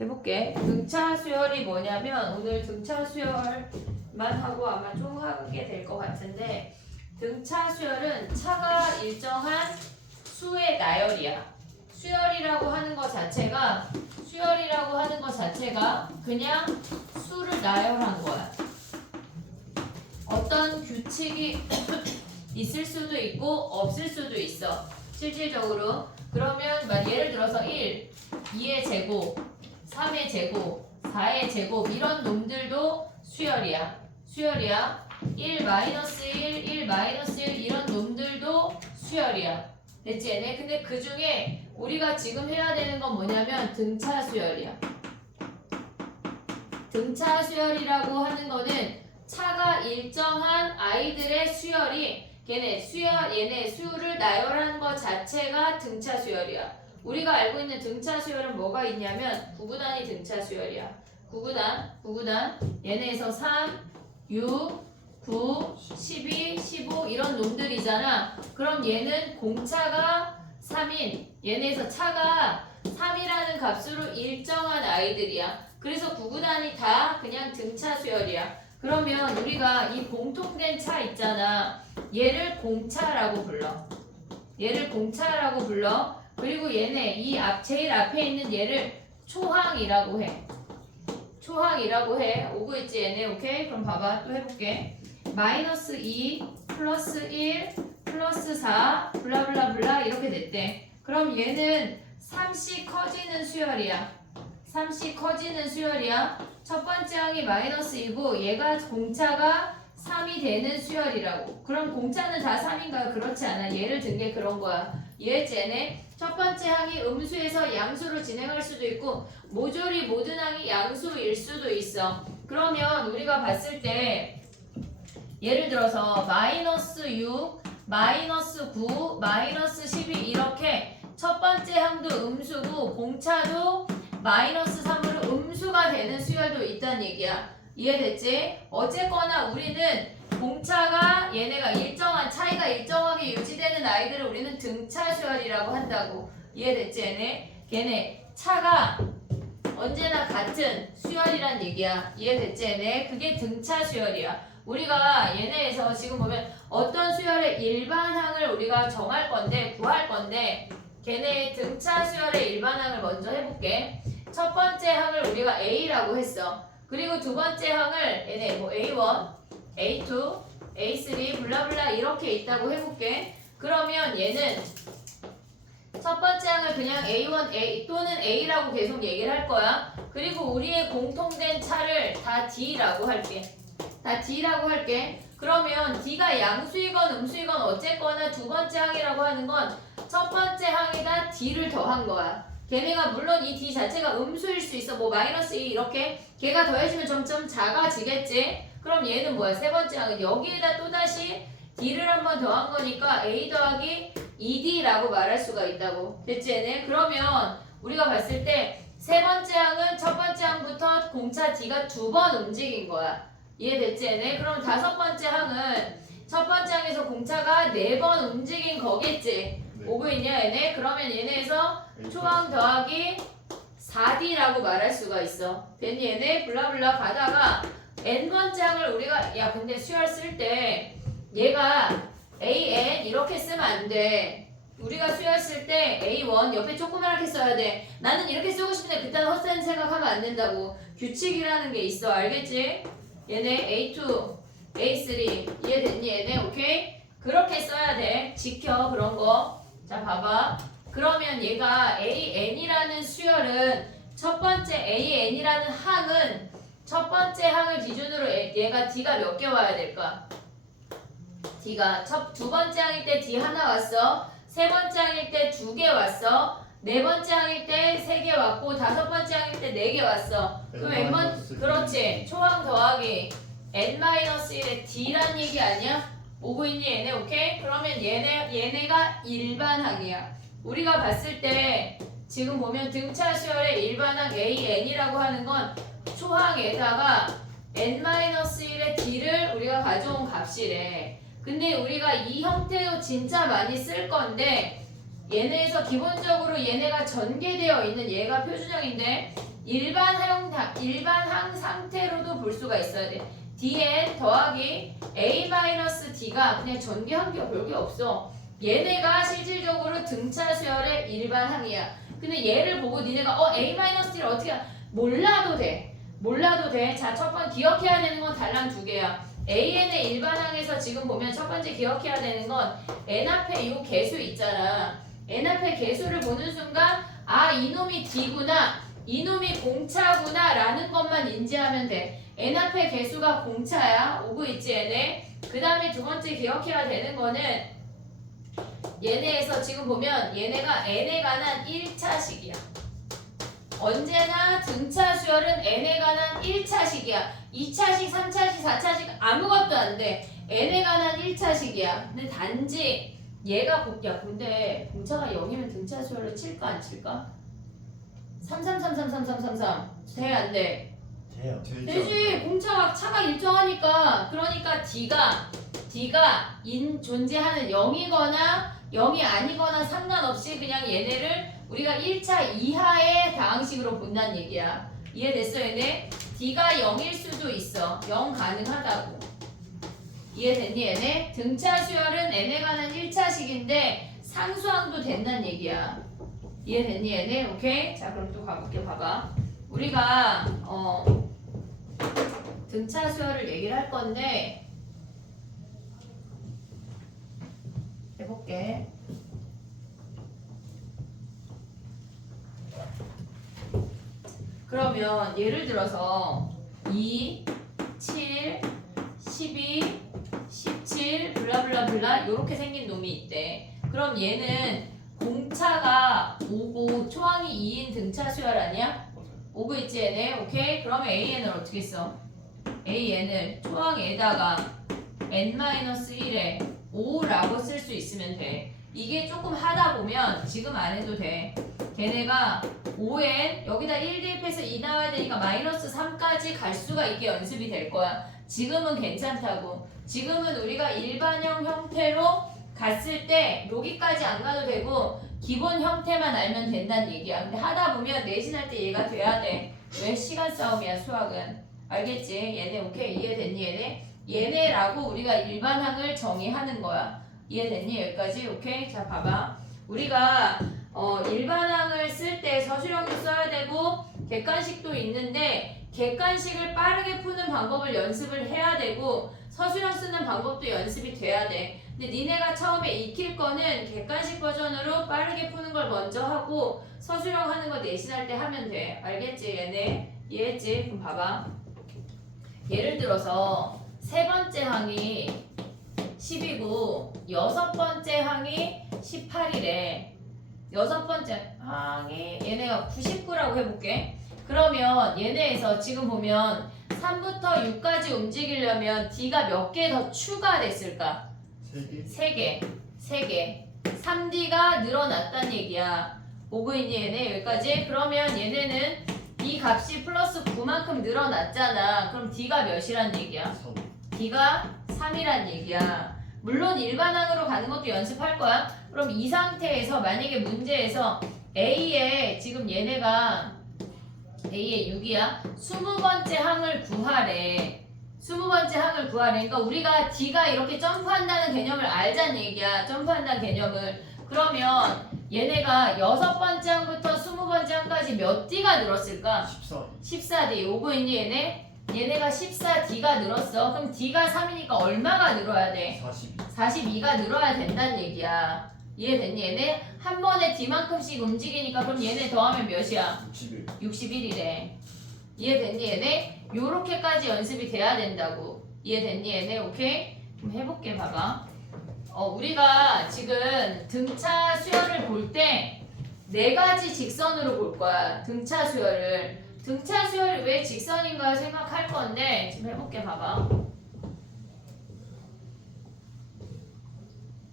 해볼게. 등차 수열이 뭐냐면 오늘 등차 수열만 하고 아마 좀 하게 될 것 같은데 등차 수열은 차가 일정한 수의 나열이야. 수열이라고 하는 것 자체가 그냥 수를 나열한 거야. 어떤 규칙이 있을 수도 있고 없을 수도 있어. 실질적으로. 그러면 예를 들어서 1, 2의 제곱, 3의 제곱, 4의 제곱 이런 놈들도 수열이야. 1, 1, 1 이런 놈들도 수열이야. 됐지 얘네? 근데 그 중에 우리가 지금 해야 되는 건 뭐냐면 등차 수열이야. 등차 수열이라고 하는 거는 차가 일정한 아이들의 수열이 얘네 수를 나열한 것 자체가 등차 수열이야. 우리가 알고 있는 등차 수열은 뭐가 있냐면 구구단이 등차 수열이야. 구구단 얘네에서 3, 6, 9, 12, 15 이런 놈들이잖아. 그럼 얘는 공차가 3인 얘네에서 차가 3이라는 값으로 일정한 아이들이야. 그래서 구구단이 다 그냥 등차 수열이야. 그러면 우리가 이 공통된 차 있잖아. 얘를 공차라고 불러. 그리고 얘네 제일 앞에 있는 얘를 초항이라고 해. 오고 있지 얘네. 오케이? 그럼 봐봐. 또 해볼게. 마이너스 2 플러스 1 플러스 4 블라블라블라 이렇게 됐대. 그럼 얘는 3씩 커지는 수열이야. 첫 번째 항이 마이너스 2고 얘가 공차가 3이 되는 수열이라고. 그럼 공차는 다 3인가요? 그렇지 않아. 얘를 든 게 그런 거야. 이해했지 얘네? 첫 번째 항이 음수에서 양수로 진행할 수도 있고 모조리 모든 항이 양수일 수도 있어. 그러면 우리가 봤을 때 예를 들어서 마이너스 6, 마이너스 9, 마이너스 12 이렇게 첫 번째 항도 음수고 공차도 마이너스 3으로 음수가 되는 수열도 있다는 얘기야. 이해됐지? 어쨌거나 우리는 공차가 얘네가 차이가 일정하게 유지되는 아이들을 우리는 등차 수열이라고 한다고. 이해됐지 걔네 차가 언제나 같은 수열이란 얘기야. 이해됐지 얘네? 그게 등차 수열이야. 우리가 얘네에서 지금 보면 어떤 수열의 일반항을 우리가 구할 건데 걔네의 등차 수열의 일반항을 먼저 해볼게. 첫 번째 항을 우리가 A라고 했어. 그리고 두 번째 항을 얘네 A1, A2, A3 블라블라 이렇게 있다고 해볼게. 그러면 얘는 첫 번째 항을 그냥 A1, A 또는 A라고 계속 얘기를 할 거야. 그리고 우리의 공통된 차를 다 D라고 할게. 그러면 D가 양수이건 음수이건 어쨌거나 두 번째 항이라고 하는 건 첫 번째 항에다 D를 더한 거야. 걔네가 물론 이 D 자체가 음수일 수 있어. 마이너스 2 이렇게 걔가 더해지면 점점 작아지겠지. 그럼 얘는 뭐야? 세 번째 항은 여기에다 또다시 D를 한번 더한 거니까 A 더하기 2D라고 말할 수가 있다고. 됐지 얘네? 그러면 우리가 봤을 때 세 번째 항은 첫 번째 항부터 공차 D가 2번 움직인 거야. 이해됐지 얘네? 그럼 다섯 번째 항은 첫 번째 항에서 공차가 4번 움직인 거겠지. 네. 오고 있냐 얘네? 그러면 얘네에서 초항 더하기 4D라고 말할 수가 있어. 됐니 얘네? 블라블라 가다가 n번째 항을 우리가 근데 수열 쓸 때 얘가 an 이렇게 쓰면 안 돼. 우리가 수열 쓸 때 a1 옆에 조그맣게 써야 돼. 나는 이렇게 쓰고 싶은데 그딴 헛된 생각하면 안 된다고. 규칙이라는 게 있어. 알겠지? 얘네 A2, A3 이해됐니 얘네? 오케이? 그렇게 써야 돼. 지켜 그런 거. 자 봐봐. 그러면 얘가 AN이라는 수열은 첫 번째 AN이라는 항은 첫 번째 항을 기준으로 얘가 D가 몇 개 와야 될까? D가 두 번째 항일 때 D 하나 왔어. 세 번째 항일 때 2개 왔어. 네 번째 항일 때 3개 왔고 다섯 번째 항일 때 4개 왔어. 그럼 그렇지. 초항 더하기 n-1의 D란 얘기 아니야? 오고 있니 얘네? 오케이? 그러면 얘네가 일반항이야. 우리가 봤을 때 지금 보면 등차 수열의 일반항 AN이라고 하는 건 초항에다가 n-1의 D를 우리가 가져온 값이래. 근데 우리가 이 형태로 진짜 많이 쓸 건데 얘네에서 기본적으로 얘네가 전개되어 있는 얘가 표준형인데 일반항 상태로도 볼 수가 있어야 돼. dn 더하기 a-d가 그냥 전개한계가 별게 없어. 얘네가 실질적으로 등차 수열의 일반항이야. 근데 얘를 보고 니네가 a-d를 어떻게 몰라도 돼. 몰라도 돼. 자, 첫 번째 기억해야 되는 건 단랑 두 개야. an의 일반항에서 지금 보면 첫 번째 기억해야 되는 건 n 앞에 이 개수 있잖아. n 앞에 개수를 보는 순간 아, 이놈이 d구나. 이놈이 공차구나 라는 것만 인지하면 돼. n 앞에 개수가 공차야. 오고 있지 얘네. 그 다음에 두 번째 기억해야 되는 거는 얘네에서 지금 보면 얘네가 n에 관한 1차식이야. 언제나 등차 수열은 n에 관한 1차식이야. 2차식, 3차식, 4차식 아무것도 안 돼. n에 관한 1차식이야. 근데 단지 얘가 근데 공차가 0이면 등차 수열을 칠까 안 칠까? 33333333 돼 안 돼? 돼요. 되지. 공차가 차가 일정하니까. 그러니까 D가 존재하는 0이거나 0이 아니거나 상관없이 그냥 얘네를 우리가 1차 이하의 다항식으로 본다는 얘기야. 이해됐어 얘네? D가 0일 수도 있어. 0 가능하다고. 이해됐니 얘네? 등차 수열은 n에 관한 1차식인데 상수항도 된다는 얘기야. 이해됐니 얘네? 오케이? 자 그럼 또 가볼게. 봐봐. 우리가 등차 수열을 얘기를 할 건데 해볼게. 그러면 예를 들어서 2, 7, 12, 17 블라블라블라 이렇게 생긴 놈이 있대. 그럼 얘는 공차가 5고 초항이 2인 등차 수열 아니야? 오고 있지 얘네? 오케이? 그러면 AN을 어떻게 써? AN을 초항에다가 n-1에 5라고 쓸 수 있으면 돼. 이게 조금 하다 보면 지금 안 해도 돼. 걔네가 5n 여기다 1 대입해서 2 나와야 되니까 마이너스 3까지 갈 수가 있게 연습이 될 거야. 지금은 괜찮다고. 지금은 우리가 일반형 형태로 갔을 때 여기까지 안 가도 되고 기본 형태만 알면 된다는 얘기야. 근데 하다 보면 내신할 때 얘가 돼야 돼. 왜? 시간 싸움이야 수학은. 알겠지? 얘네 오케이? 이해됐니 얘네? 얘네라고 우리가 일반항을 정의하는 거야. 이해됐니? 여기까지? 오케이? 자 봐봐. 우리가 일반항을 쓸 때 서술형도 써야 되고 객관식도 있는데 객관식을 빠르게 푸는 방법을 연습을 해야 되고 서술형 쓰는 방법도 연습이 돼야 돼. 근데 니네가 처음에 익힐 거는 객관식 버전으로 빠르게 푸는 걸 먼저 하고 서술형 하는 거 내신할 때 하면 돼. 알겠지 얘네? 이해했지? 그럼 봐봐. 예를 들어서 세 번째 항이 10이고 여섯 번째 항이 18이래. 여섯 번째 항이 얘네가 99라고 해볼게. 그러면 얘네에서 지금 보면 3부터 6까지 움직이려면 D가 몇 개 더 추가됐을까? 3개. 3개. 3D가 늘어났단 얘기야. 오고 있니 얘네? 여기까지? 그러면 얘네는 이 값이 플러스 9만큼 늘어났잖아. 그럼 D가 몇이란 얘기야? 3. D가 3이란 얘기야. 물론 일반항으로 가는 것도 연습할 거야. 그럼 이 상태에서 만약에 문제에서 A에 지금 얘네가 A에 6이야. 20번째 항을 구하래. 20번째 항을 구하래. 그러니까 우리가 D가 이렇게 점프한다는 개념을 알자는 얘기야. 점프한다는 개념을. 그러면 얘네가 6번째 항부터 20번째 항까지 몇 D가 늘었을까? 14D. 오고 있니 얘네? 얘네가 14D가 늘었어. 그럼 D가 3이니까 얼마가 늘어야 돼? 42가 늘어야 된다는 얘기야. 이해됐니 얘네? 한 번에 D만큼씩 움직이니까 그럼 얘네 더하면 몇이야? 61이래. 이해됐니 얘네? 요렇게까지 연습이 돼야 된다고. 이해됐니 얘네? 오케이? 그럼 해볼게 봐봐. 우리가 지금 등차 수열을 볼 때 네 가지 직선으로 볼 거야. 등차 수열을. 등차 수열이 왜 직선인가 생각할 건데 지금 해볼게 봐봐.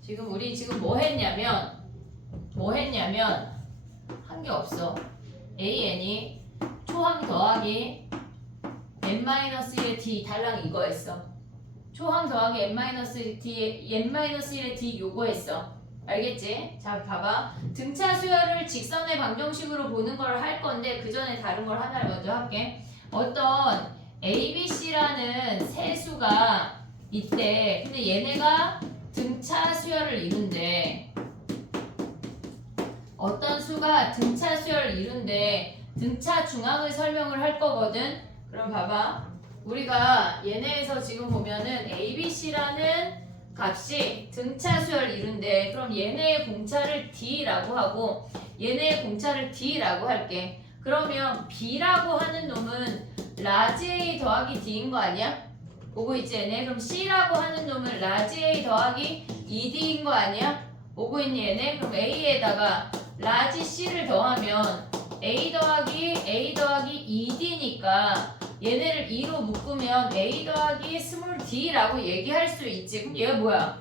지금 우리 지금 뭐 했냐면 한 게 없어. AN이 초항 더하기 n-1의 D 달랑 이거 했어. 초항 더하기 n-1의 D 요거 했어. 알겠지? 자, 봐봐. 등차 수열을 직선의 방정식으로 보는 걸 할 건데 그 전에 다른 걸 하나를 먼저 할게. 어떤 ABC라는 세 수가 있대. 근데 얘네가 등차 수열을 이룬대. 어떤 수가 등차 수열을 이룬대. 등차 중앙을 설명을 할 거거든. 그럼 봐봐. 우리가 얘네에서 지금 보면은 ABC라는 값이 등차 수열을 이룬대. 그럼 얘네의 공차를 D라고 하고 얘네의 공차를 D라고 할게. 그러면 B라고 하는 놈은 라지 A 더하기 D인 거 아니야? 오고 있지 얘네? 그럼 C라고 하는 놈은 라지 A 더하기 2D인 거 아니야? 오고 있니 얘네? 그럼 A에다가 라지 C를 더하면 A 더하기 2D니까 얘네를 2로 묶으면 A 더하기 스몰 D라고 얘기할 수 있지. 그럼 얘가 뭐야?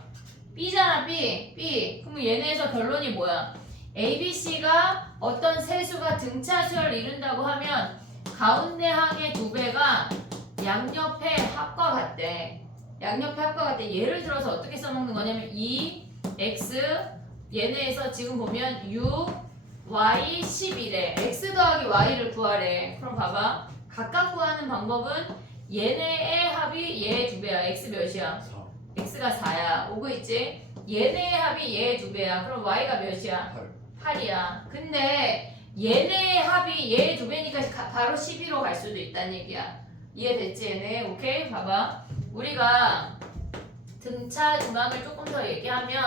B잖아 B. 그럼 얘네에서 결론이 뭐야? ABC가 어떤 세수가 등차 수열을 이룬다고 하면 가운데 항의 2배가 양옆의 합과 같대. 양옆의 합과 같대. 예를 들어서 어떻게 써먹는 거냐면 2x 얘네에서 지금 보면 6 y 11에 x 더하기 y를 구하래. 그럼 봐봐. 각각 구하는 방법은 얘네의 합이 얘의 2배야. x 몇이야? 4. x가 4야. 오고 있지? 얘네의 합이 얘의 2배야. 그럼 y가 몇이야? 8이야. 근데 얘네의 합이 얘의 2배니까 바로 12로 갈 수도 있다는 얘기야. 이해됐지 얘네? 오케이? 봐봐. 우리가 등차 중앙을 조금 더 얘기하면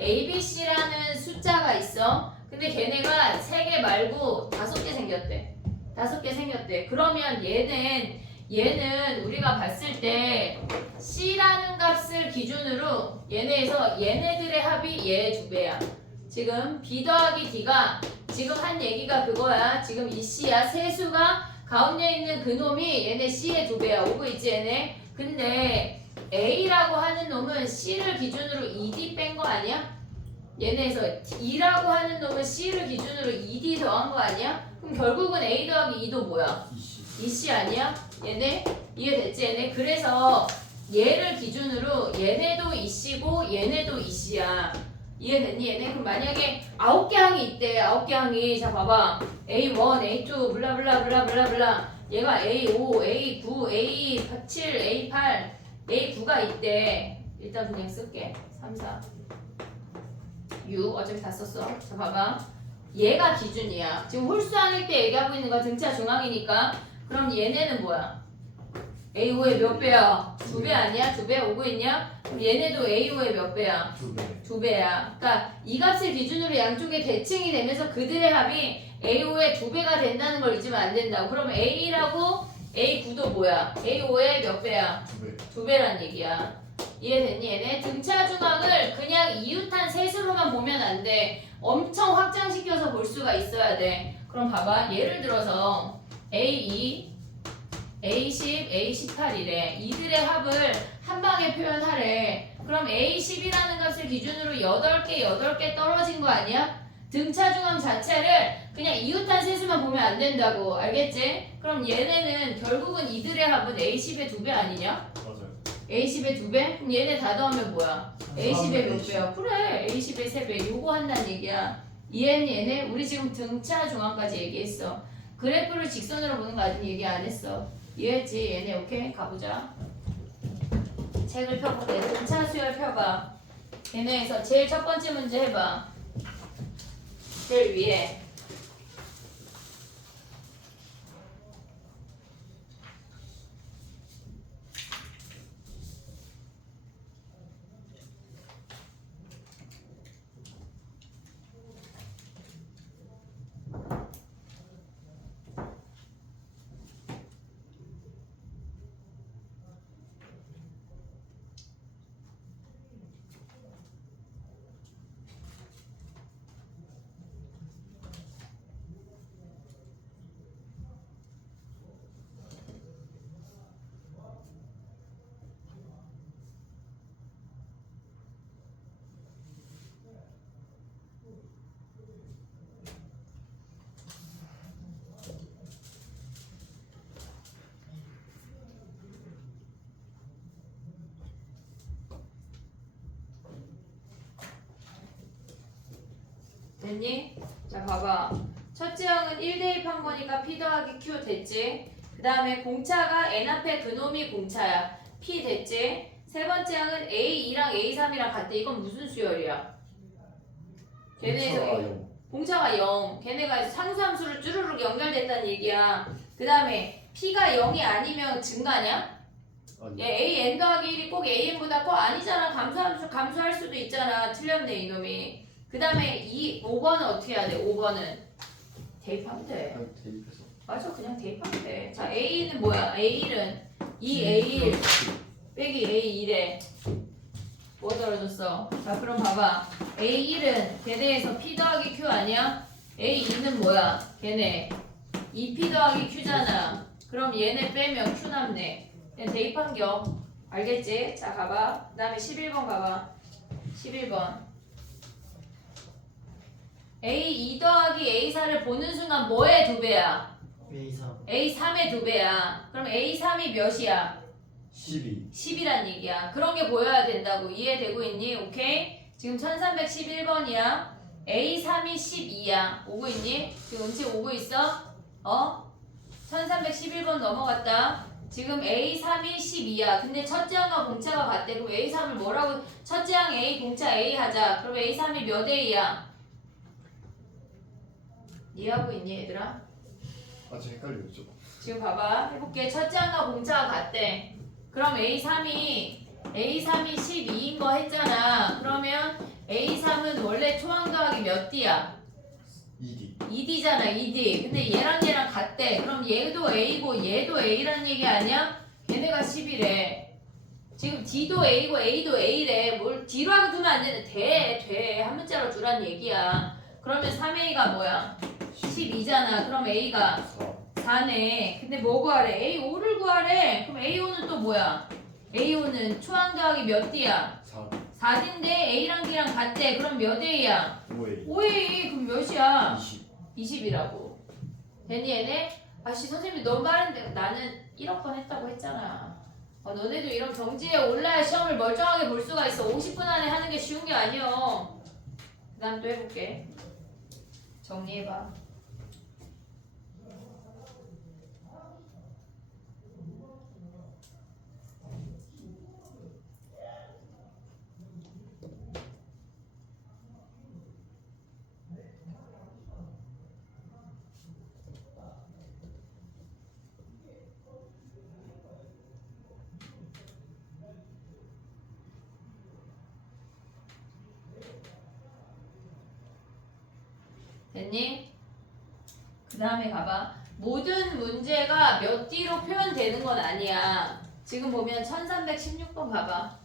ABC라는 숫자가 있어. 근데 걔네가 3개 말고 5개 생겼대. 5개 생겼대. 그러면 얘는 우리가 봤을 때 C라는 값을 기준으로 얘네에서 얘네들의 합이 얘의 2배야. 지금 B 더하기 D가 지금 한 얘기가 그거야. 지금 이 C야. 세수가 가운데 있는 그놈이 얘네 C의 2배야. 오고 있지 얘네? 근데 A라고 하는 놈은 C를 기준으로 2D 뺀 거 아니야? 얘네에서 D라고 하는 놈은 C를 기준으로 2D 더한 거 아니야? 그럼 결국은 A 더하기 2도 뭐야? 2C 아니야? 얘네? 이해됐지 얘네? 그래서 얘를 기준으로 얘네도 2C고 얘네도 2C야. 이해됐니 얘네? 그럼 만약에 9개 항이 있대. 9개 항이. 자 봐봐. A1, A2 블라블라블라블라블라 얘가 A5, A9, A7, A8, A9가 있대. 일단 그냥 쓸게. 3, 4 6 어차피 다 썼어. 자 봐봐. 얘가 기준이야. 지금 홀수항일 때 얘기하고 있는 거 등차 중앙이니까. 그럼 얘네는 뭐야? A5의 몇 배야? 2배 아니야? 2배 오고 있냐? 그럼 얘네도 A5의 몇 배야? 2배. 2배야. 그러니까 이 값을 기준으로 양쪽에 대칭이 되면서 그들의 합이 A5의 2배가 된다는 걸 잊으면 안 된다고. 그럼 A라고 A9도 뭐야? A5의 몇 배야? 2배. 2배란 얘기야. 이해됐니 얘네? 등차 중앙을 그냥 이웃한 셋으로만 보면 안 돼. 엄청 확장시켜서 볼 수가 있어야 돼. 그럼 봐봐. 예를 들어서 A2, A10, A18이래. 이들의 합을 한 방에 표현하래. 그럼 A10이라는 값을 기준으로 8개 떨어진 거 아니야? 등차 중앙 자체를 그냥 이웃한 세수만 보면 안 된다고. 알겠지? 그럼 얘네는 결국은 이들의 합은 A10의 2배 아니냐? 맞아요. A10의 2배? 그럼 얘네 다 더하면 뭐야? A10의 몇 배야? 그래. A10의 3배. 요거 한다는 얘기야. 얘는 얘네 우리 지금 등차 중앙까지 얘기했어. 그래프를 직선으로 보는 거 아직 얘기 안 했어. 이해했지? 얘네 오케이? 가보자. 책을 펴볼게. 등차 수열 펴봐. 얘네에서 제일 첫 번째 문제 해봐. 제일 위에. 됐니? 자 봐봐. 첫째 항은 1대1 한 거니까 P 더하기 Q 됐지? 그 다음에 공차가 N 앞에 그놈이 공차야. P 됐지? 세 번째 항은 A2랑 A3이랑 같대. 이건 무슨 수열이야? 걔네에서 공차가 0. 걔네가 상수함수를 쭈루룩 연결됐다는 얘기야. 그 다음에 P가 0이 아니면 증가냐? 얘 A N 더하기 1이 꼭 A N보다 아니잖아. 감수함수 감수할 수도 있잖아. 틀렸네 이놈이. 그 다음에 5번은 어떻게 해야 돼? 5번은 대입하면 돼. 대입해서. 맞아, 그냥 대입하면 돼. 자, A는 뭐야? A1은 2A1 빼기 A1에 뭐 떨어졌어? 자, 그럼 봐봐. A1은 걔네에서 P 더하기 Q 아니야? A2는 뭐야? 걔네 2P 더하기 Q잖아. 그럼 얘네 빼면 Q 남네. 그냥 대입한 겨. 알겠지? 자, 가봐. 그 다음에 11번 가봐. 11번. A2 더하기 A4를 보는 순간 뭐의 2배야? A3. A3의 2배야. 그럼 A3이 몇이야? 12. 10이란 얘기야. 그런 게 보여야 된다고. 이해되고 있니? 오케이? 지금 1311번이야. A3이 12야. 오고 있니? 지금 은치 오고 있어? 1311번 넘어갔다. 지금 A3이 12야. 근데 첫째 항과 공차가 같대. 그럼 A3을 뭐라고? 첫째 항 A, 공차 A 하자. 그럼 A3이 몇 A야? 이해하고 있니 얘들아? 아직 헷갈렸죠. 지금 봐봐. 해볼게. 첫째 항과 공차가 같대. 그럼 A3이 12인 거 했잖아. 그러면 A3은 원래 초항 더하기 몇 D야? 2D. 2D잖아 2D. 근데 얘랑 같대. 그럼 얘도 A고 얘도 A란 얘기 아니야? 걔네가 10이래. 지금 D도 A고 A도 A래. 뭘 D로 하고 두면 안 되는데 돼. 한 문자로 두란 얘기야. 그러면 3A가 뭐야? 12잖아. 그럼 A가 4네. 근데 뭐 구하래? A5를 구하래. 그럼 A5는 또 뭐야? A5는 초항 더하기 몇 D야? 4. 4D인데 A랑 D랑 같대. 그럼 몇 A야? 5A. 5A. 그럼 몇이야? 20. 20이라고. 됐니 얘네? 아씨 선생님이 너무 빠른데 나는 1억 번 했다고 했잖아. 너네도 이런 경지에 올라야 시험을 멀쩡하게 볼 수가 있어. 50분 안에 하는 게 쉬운 게 아니여. 그 다음 또 해볼게. 정리해봐. 됐니? 그 다음에 가봐. 모든 문제가 몇 D로 표현되는 건 아니야. 지금 보면 1316번 가봐.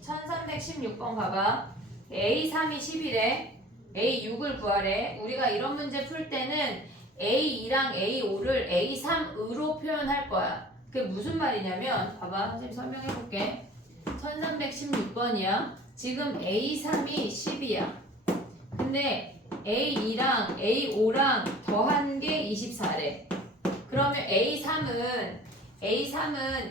1316번 가봐. A3이 10이래. A6을 구하래. 우리가 이런 문제 풀 때는 A2랑 A5를 A3으로 표현할 거야. 그게 무슨 말이냐면 봐봐. 선생님 설명해 볼게. 1316번이야. 지금 A3이 10이야. 근데 A2랑 A5랑 더한 게 24래. 그러면 A3은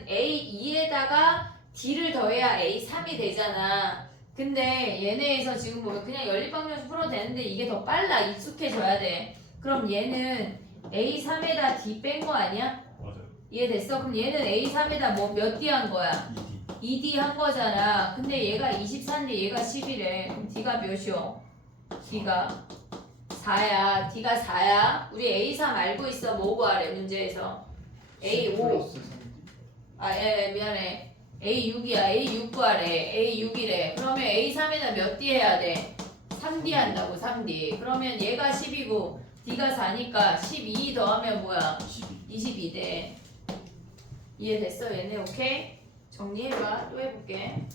A2에다가 D를 더해야 A3이 되잖아. 근데 얘네에서 지금 보면 그냥 연립방정식 풀어도 되는데 이게 더 빨라. 익숙해져야 돼. 그럼 얘는 A3에다 D 뺀 거 아니야? 맞아요. 이해됐어? 그럼 얘는 A3에다 뭐 몇 D 한 거야? 2D. 2D 한 거잖아. 근데 얘가 24인데 얘가 10이래. 그럼 D가 몇이요? D가 4야. D가 4야. 우리 A3 알고 있어. 뭐 구하래 문제에서? A5. 플러스 3D. 미안해. A6이야. A6 구하래. A6이래. 그러면 A3에다 몇 D 해야 돼? 3D 한다고 3D. 그러면 얘가 10이고 D가 4니까 12 더하면 뭐야? 22. 22대. 이해됐어 얘네? 오케이? 정리해봐. 또 해볼게.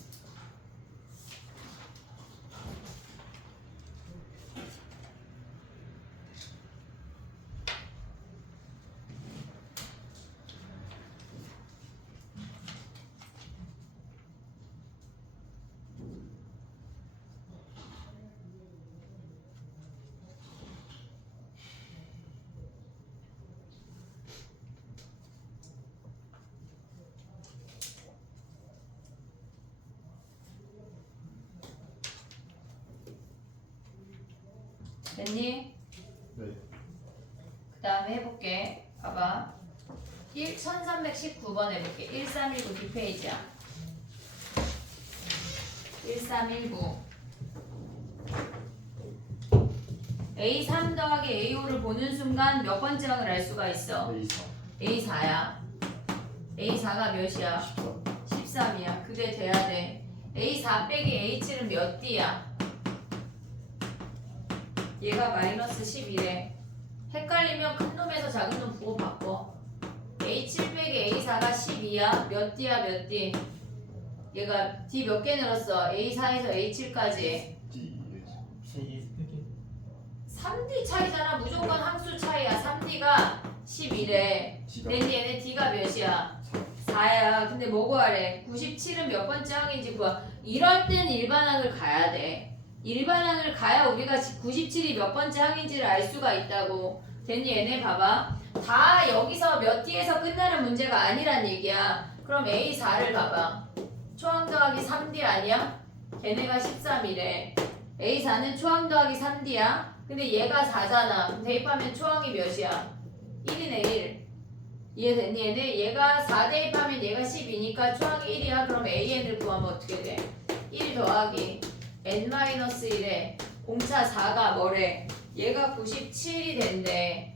됐니? 네. 그 다음에 해볼게. 봐봐. 1319번 해볼게. 1319 뒷페이지야. 1319 A3 더하기 A5를 보는 순간 몇 번째 항을 알 수가 있어? A4. A4야. A4가 몇이야? 13이야. 그게 돼야 돼. A4 빼기 A7은 몇 D야? 얘가 마이너스 11에 헷갈리면 큰 놈에서 작은 놈 부호 바꿔. A7 빼기 A4가 12야. 몇 D야 몇 D? 얘가 D 몇 개 늘었어? A4에서 A7까지. D. 3D 차이잖아. 무조건 함수 차이야. 3D가 11에 D가 근데 얘네 D가 몇이야? 4야. 근데 뭐 구하래? 97은 몇 번째 항인지 구하. 이럴 땐 일반항을 가야 돼. 일반항을 가야 우리가 97이 몇 번째 항인지를 알 수가 있다고. 됐니? 얘네 봐봐. 다 여기서 몇 D에서 끝나는 문제가 아니란 얘기야. 그럼 A4를 봐봐. 초항 더하기 3D 아니야? 걔네가 13이래. A4는 초항 더하기 3D야. 근데 얘가 4잖아. 대입하면 초항이 몇이야? 1이네 1. 이해됐니? 얘네 얘가 4 대입하면 얘가 10이니까 초항이 1이야. 그럼 AN을 구하면 어떻게 돼? 1 더하기 N-1에 공차 4가 뭐래? 얘가 97이 된대.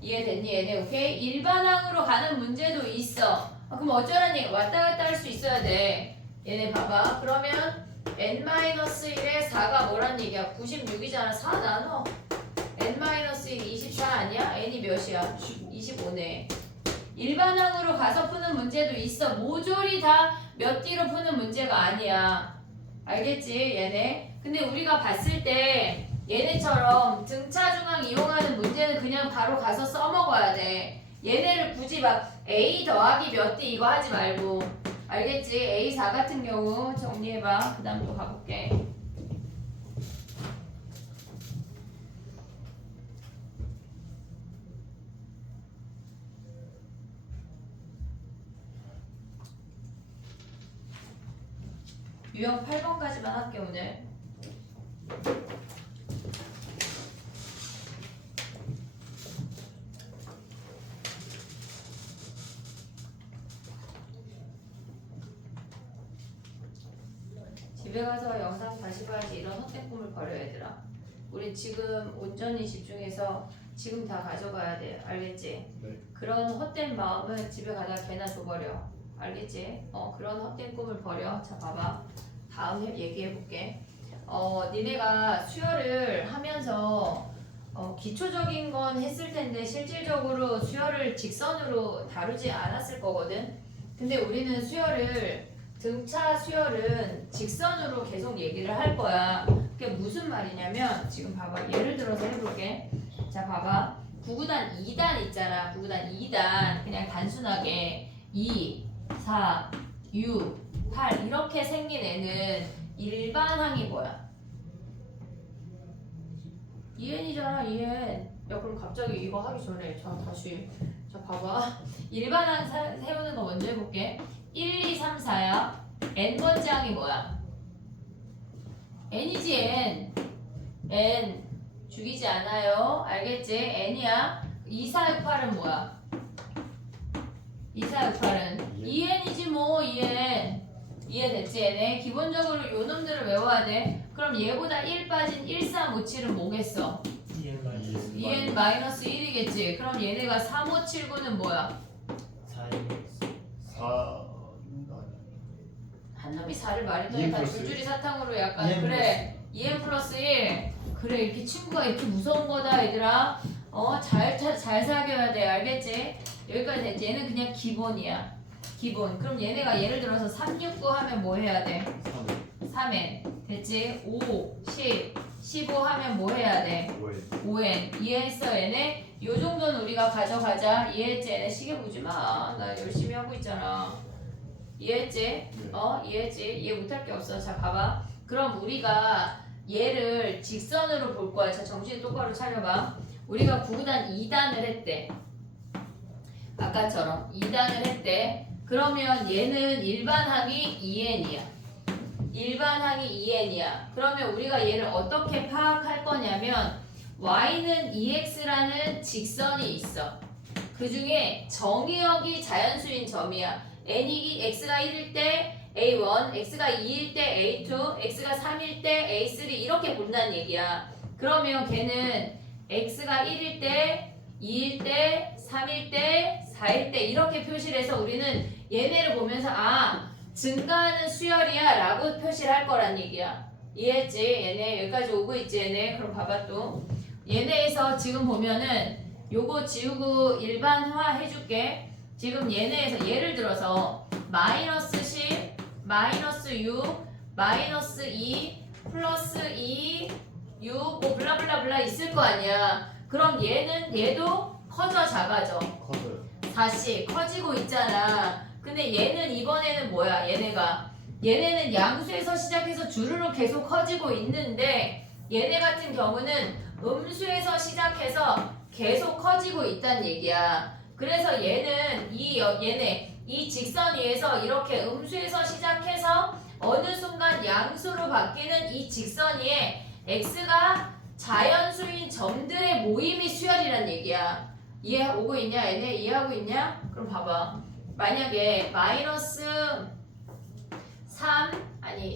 이해됐니? 얘네 오케이? 일반항으로 가는 문제도 있어. 그럼 어쩌라니? 왔다 갔다 할 수 있어야 돼. 얘네 봐봐. 그러면 N-1에 4가 뭐란 얘기야? 96이잖아. 4 나눠. N-1 24 아니야? N이 몇이야? 25네. 일반항으로 가서 푸는 문제도 있어. 모조리 다 몇 D로 푸는 문제가 아니야. 알겠지? 얘네. 근데 우리가 봤을 때 얘네처럼 등차중항 이용하는 문제는 그냥 바로 가서 써먹어야 돼. 얘네를 굳이 막 A 더하기 몇 D 이거 하지 말고. 알겠지? A4 같은 경우 정리해봐. 그 다음 또 가볼게. 유형 8번까지만 할게 오늘. 집에 가서 영상 다시 봐야지. 이런 헛된 꿈을 버려 얘들아. 우리 지금 온전히 집중해서 지금 다 가져가야 돼. 알겠지? 네. 그런 헛된 마음은 집에 가다 개나 줘버려. 알겠지? 그런 헛된 꿈을 버려. 자 봐봐. 다음 얘기해볼게. 니네가 수열을 하면서 기초적인 건 했을 텐데 실질적으로 수열을 직선으로 다루지 않았을 거거든. 근데 우리는 수열을 등차 수열은 직선으로 계속 얘기를 할 거야. 그게 무슨 말이냐면 지금 봐봐. 예를 들어서 해볼게. 자 봐봐. 구구단 2단 있잖아. 구구단 2단 그냥 단순하게 2, 4, 6, 8 이렇게 생긴 애는 일반항이 뭐야? 2n이잖아. 2n. 야 그럼 갑자기 이거 하기 전에 자 다시 자 봐봐. 일반항 세우는 거 먼저 해볼게. 1, 2, 3, 4야. n번째 항이 뭐야? n이지 n. n 죽이지 않아요. 알겠지? n이야. 2, 4, 6, 8은 뭐야? 2, 4, 6, 8은 2n이지 뭐 2n. 이해됐지 얘네? 기본적으로 요 놈들을 외워야 돼. 그럼 얘보다 1 빠진 1, 3, 5, 7은 뭐겠어? 2n 마이너스 1이겠지. 그럼 얘네가 3, 5, 7, 9는 뭐야? 4. 한 놈이 4를 말했더니 2n 다 플러스 줄줄이 사탕으로 약간 2n 그래 2n 플러스 1 그래 이렇게 친구가 이렇게 무서운 거다 얘들아. 잘 사귀어야 돼. 알겠지? 여기까지 됐지? 얘는 그냥 기본이야. 기본. 그럼 얘네가 예를 들어서 3, 6, 9 하면 뭐 해야 돼? 3n 됐지? 5, 10, 15 하면 뭐 해야 돼? 5n. 이해했어 얘네? 요 정도는 우리가 가져가자. 이해했지? 얘네 시계 보지 마. 나 열심히 하고 있잖아. 이해했지? 이해했지? 이해 못할 게 없어. 자 봐봐. 그럼 우리가 얘를 직선으로 볼 거야. 자 정신 똑바로 차려봐. 우리가 구구단 2단을 했대. 아까처럼 2단을 했대. 그러면 얘는 일반항이 2n이야. 일반항이 2n이야. 그러면 우리가 얘를 어떻게 파악할 거냐면 y는 2x라는 직선이 있어. 그 중에 정의역이 자연수인 점이야. n이 x가 1일 때 a1, x가 2일 때 a2, x가 3일 때 a3 이렇게 본다는 얘기야. 그러면 걔는 x가 1일 때, 2일 때, 3일 때, 4일 때 이렇게 표시를 해서 우리는 얘네를 보면서 아 증가하는 수열이야 라고 표시를 할 거란 얘기야. 이해했지? 얘네 여기까지 오고 있지 얘네. 그럼 봐봐 또 얘네에서 지금 보면은 요거 지우고 일반화 해줄게. 지금 얘네에서 예를 들어서 마이너스 10, 마이너스 6, 마이너스 2, 플러스 2, 6, 뭐 블라블라블라 있을 거 아니야. 그럼 얘도 커져 작아져? 커져요. 다시 커지고 있잖아. 근데 얘는 이번에는 뭐야? 얘네는 양수에서 시작해서 주르륵 계속 커지고 있는데 얘네 같은 경우는 음수에서 시작해서 계속 커지고 있다는 얘기야. 그래서 얘는 얘네 이 직선 위에서 이렇게 음수에서 시작해서 어느 순간 양수로 바뀌는 이 직선 위에 x가 자연수인 점들의 모임이 수열이란 얘기야. 이해 오고 있냐? 얘네 이해하고 있냐? 그럼 봐봐. 만약에 마이너스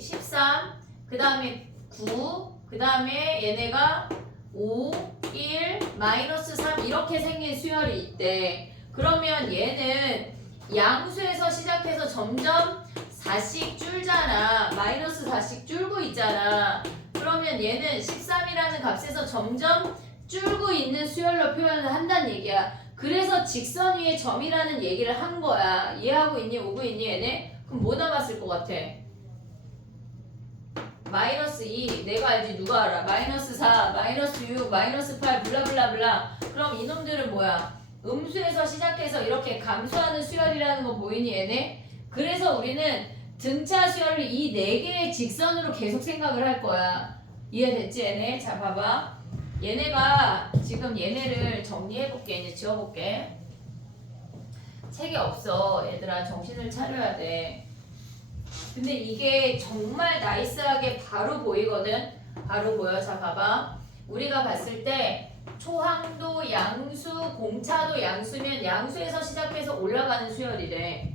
13, 그 다음에 9, 그 다음에 얘네가 5, 1, 마이너스 3 이렇게 생긴 수열이 있대. 그러면 얘는 양수에서 시작해서 점점 4씩 줄잖아. 마이너스 4씩 줄고 있잖아. 그러면 얘는 13이라는 값에서 점점 줄고 있는 수열로 표현을 한다는 얘기야. 그래서 직선 위에 점이라는 얘기를 한 거야. 이해하고 있니? 오고 있니 얘네? 그럼 뭐 남았을 것 같아? 마이너스 2 내가 알지 누가 알아? 마이너스 4 마이너스 6 마이너스 8 블라블라블라. 그럼 이놈들은 뭐야? 음수에서 시작해서 이렇게 감소하는 수열이라는 거 보이니 얘네? 그래서 우리는 등차 수열을 이 4개의 직선으로 계속 생각을 할 거야. 이해됐지 얘네? 자 봐봐. 얘네가 지금 얘네를 정리해볼게. 이제 지워볼게. 책이 없어. 얘들아 정신을 차려야 돼. 근데 이게 정말 나이스하게 바로 보이거든. 바로 보여. 자 봐봐. 우리가 봤을 때 초항도 양수, 공차도 양수면 양수에서 시작해서 올라가는 수열이래.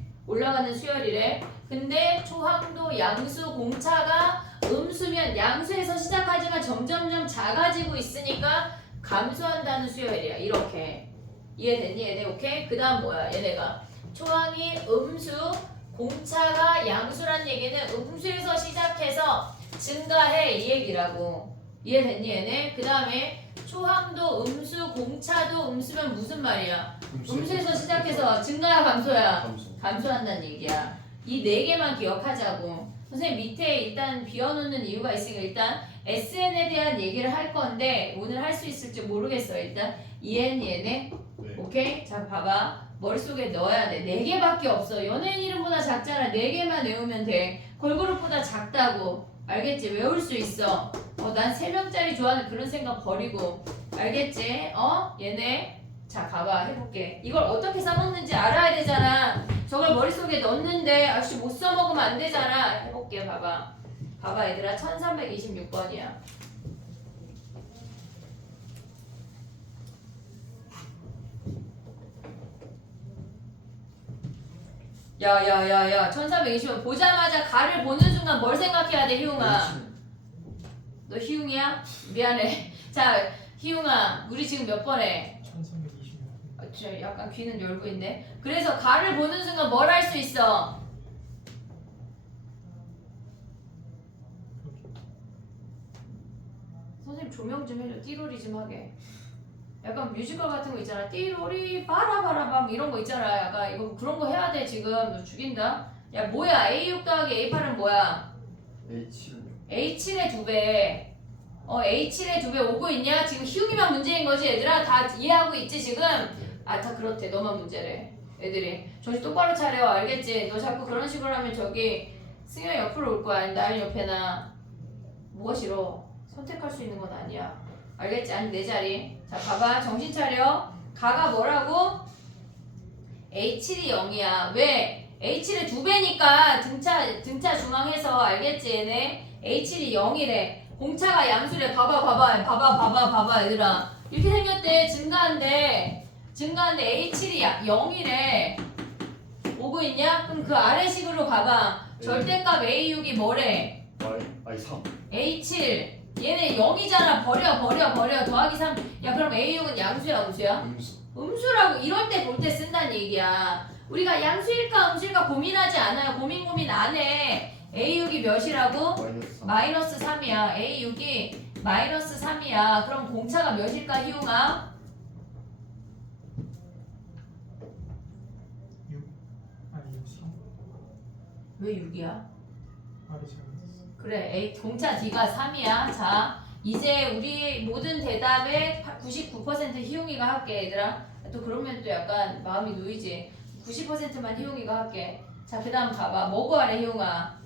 근데 초항도 양수, 공차가 음수면 양수에서 시작하지만 점점점 작아지고 있으니까 감소한다는 수열이야. 이렇게. 이해됐니? 얘네 오케이? 그 다음 뭐야? 얘네가 초항이 음수, 공차가 양수란 얘기는 음수에서 시작해서 증가해 이 얘기라고. 이해됐니 얘네? 그 다음에 초항도 음수, 공차도 음수면 무슨 말이야? 음수에서 시작해서 증가야 감소야? 감소한다는 얘기야. 이 4개만 기억하자고. 선생님 밑에 일단 비워놓는 이유가 있으니까 일단 SN에 대한 얘기를 할 건데 오늘 할 수 있을지 모르겠어. 일단 EN 얘네. 네. 오케이? 자 봐봐. 머릿속에 넣어야 돼. 4개밖에 없어. 연예인 이름보다 작잖아. 4개만 외우면 돼. 걸그룹보다 작다고. 알겠지? 외울 수 있어. 난 3명짜리 좋아하는 그런 생각 버리고. 알겠지? 얘네. 자 가봐. 해볼게. 이걸 어떻게 써먹는지 알아야 되잖아. 저걸 머릿속에 넣었는데 아씨 못 써먹으면 안 되잖아. 해볼게. 봐봐. 봐봐 얘들아. 1326번이야. 야야야야 1320원 보자마자 가를 보는 순간 뭘 생각해야 돼 희웅아? 너 희웅이야? 미안해. 자 희웅아 우리 지금 몇 번에? 1326번. 저 약간 귀는 열고 있네. 그래서 가를 보는 순간 뭘 할 수 있어? 선생님 조명 좀 해줘. 띠로리 좀 하게. 약간 뮤지컬 같은 거 있잖아. 띠로리 바라바라밤 이런 거 있잖아. 약간 이거 그런 거 해야 돼 지금. 너 죽인다. 야 뭐야 A6 더하기 A8은 뭐야? A7은 A7의 2배. A7의 2배 오고 있냐? 지금 희웅이만 문제인 거지 얘들아? 다 이해하고 있지 지금? 아 다 그렇대. 너만 문제래. 애들이 정신 똑바로 차려. 알겠지? 너 자꾸 그런 식으로 하면 저기 승현 옆으로 올 거야. 아니 나연 옆에나. 뭐가 싫어? 선택할 수 있는 건 아니야. 알겠지? 아니 내 자리. 자 봐봐. 정신 차려. 가가 뭐라고? A7이 0이야. 왜? A7의 2배니까 등차 중앙에서 알겠지 얘네? A7이 0이래. 공차가 양수래. 봐봐 얘들아. 이렇게 생겼대. 증가한데 A7이 0이래. 오고 있냐? 그럼 그 아래식으로 가봐. 절대값 A6이 뭐래? 아니 3. A7 얘네 0이잖아. 버려 더하기 3. 야 그럼 A6은 양수야 음수야? 음수. 음수라고 이럴 때 볼 때 쓴다는 얘기야. 우리가 양수일까 음수일까 고민하지 않아요. 고민 안 해. A6이 몇이라고? 마이너스 3. 마이너스 3이야. A6이 마이너스 3이야. 그럼 공차가 몇일까 희웅아? 6 아니 3 왜 6이야? 말이 잘못했어. 그래 A 공차 D가 3이야. 자 이제 우리 모든 대답의 99% 희용이가 할게 얘들아. 또 그러면 또 약간 마음이 놓이지. 90%만 희용이가 할게. 자 그 다음 가봐. 뭐 구하래 희용아?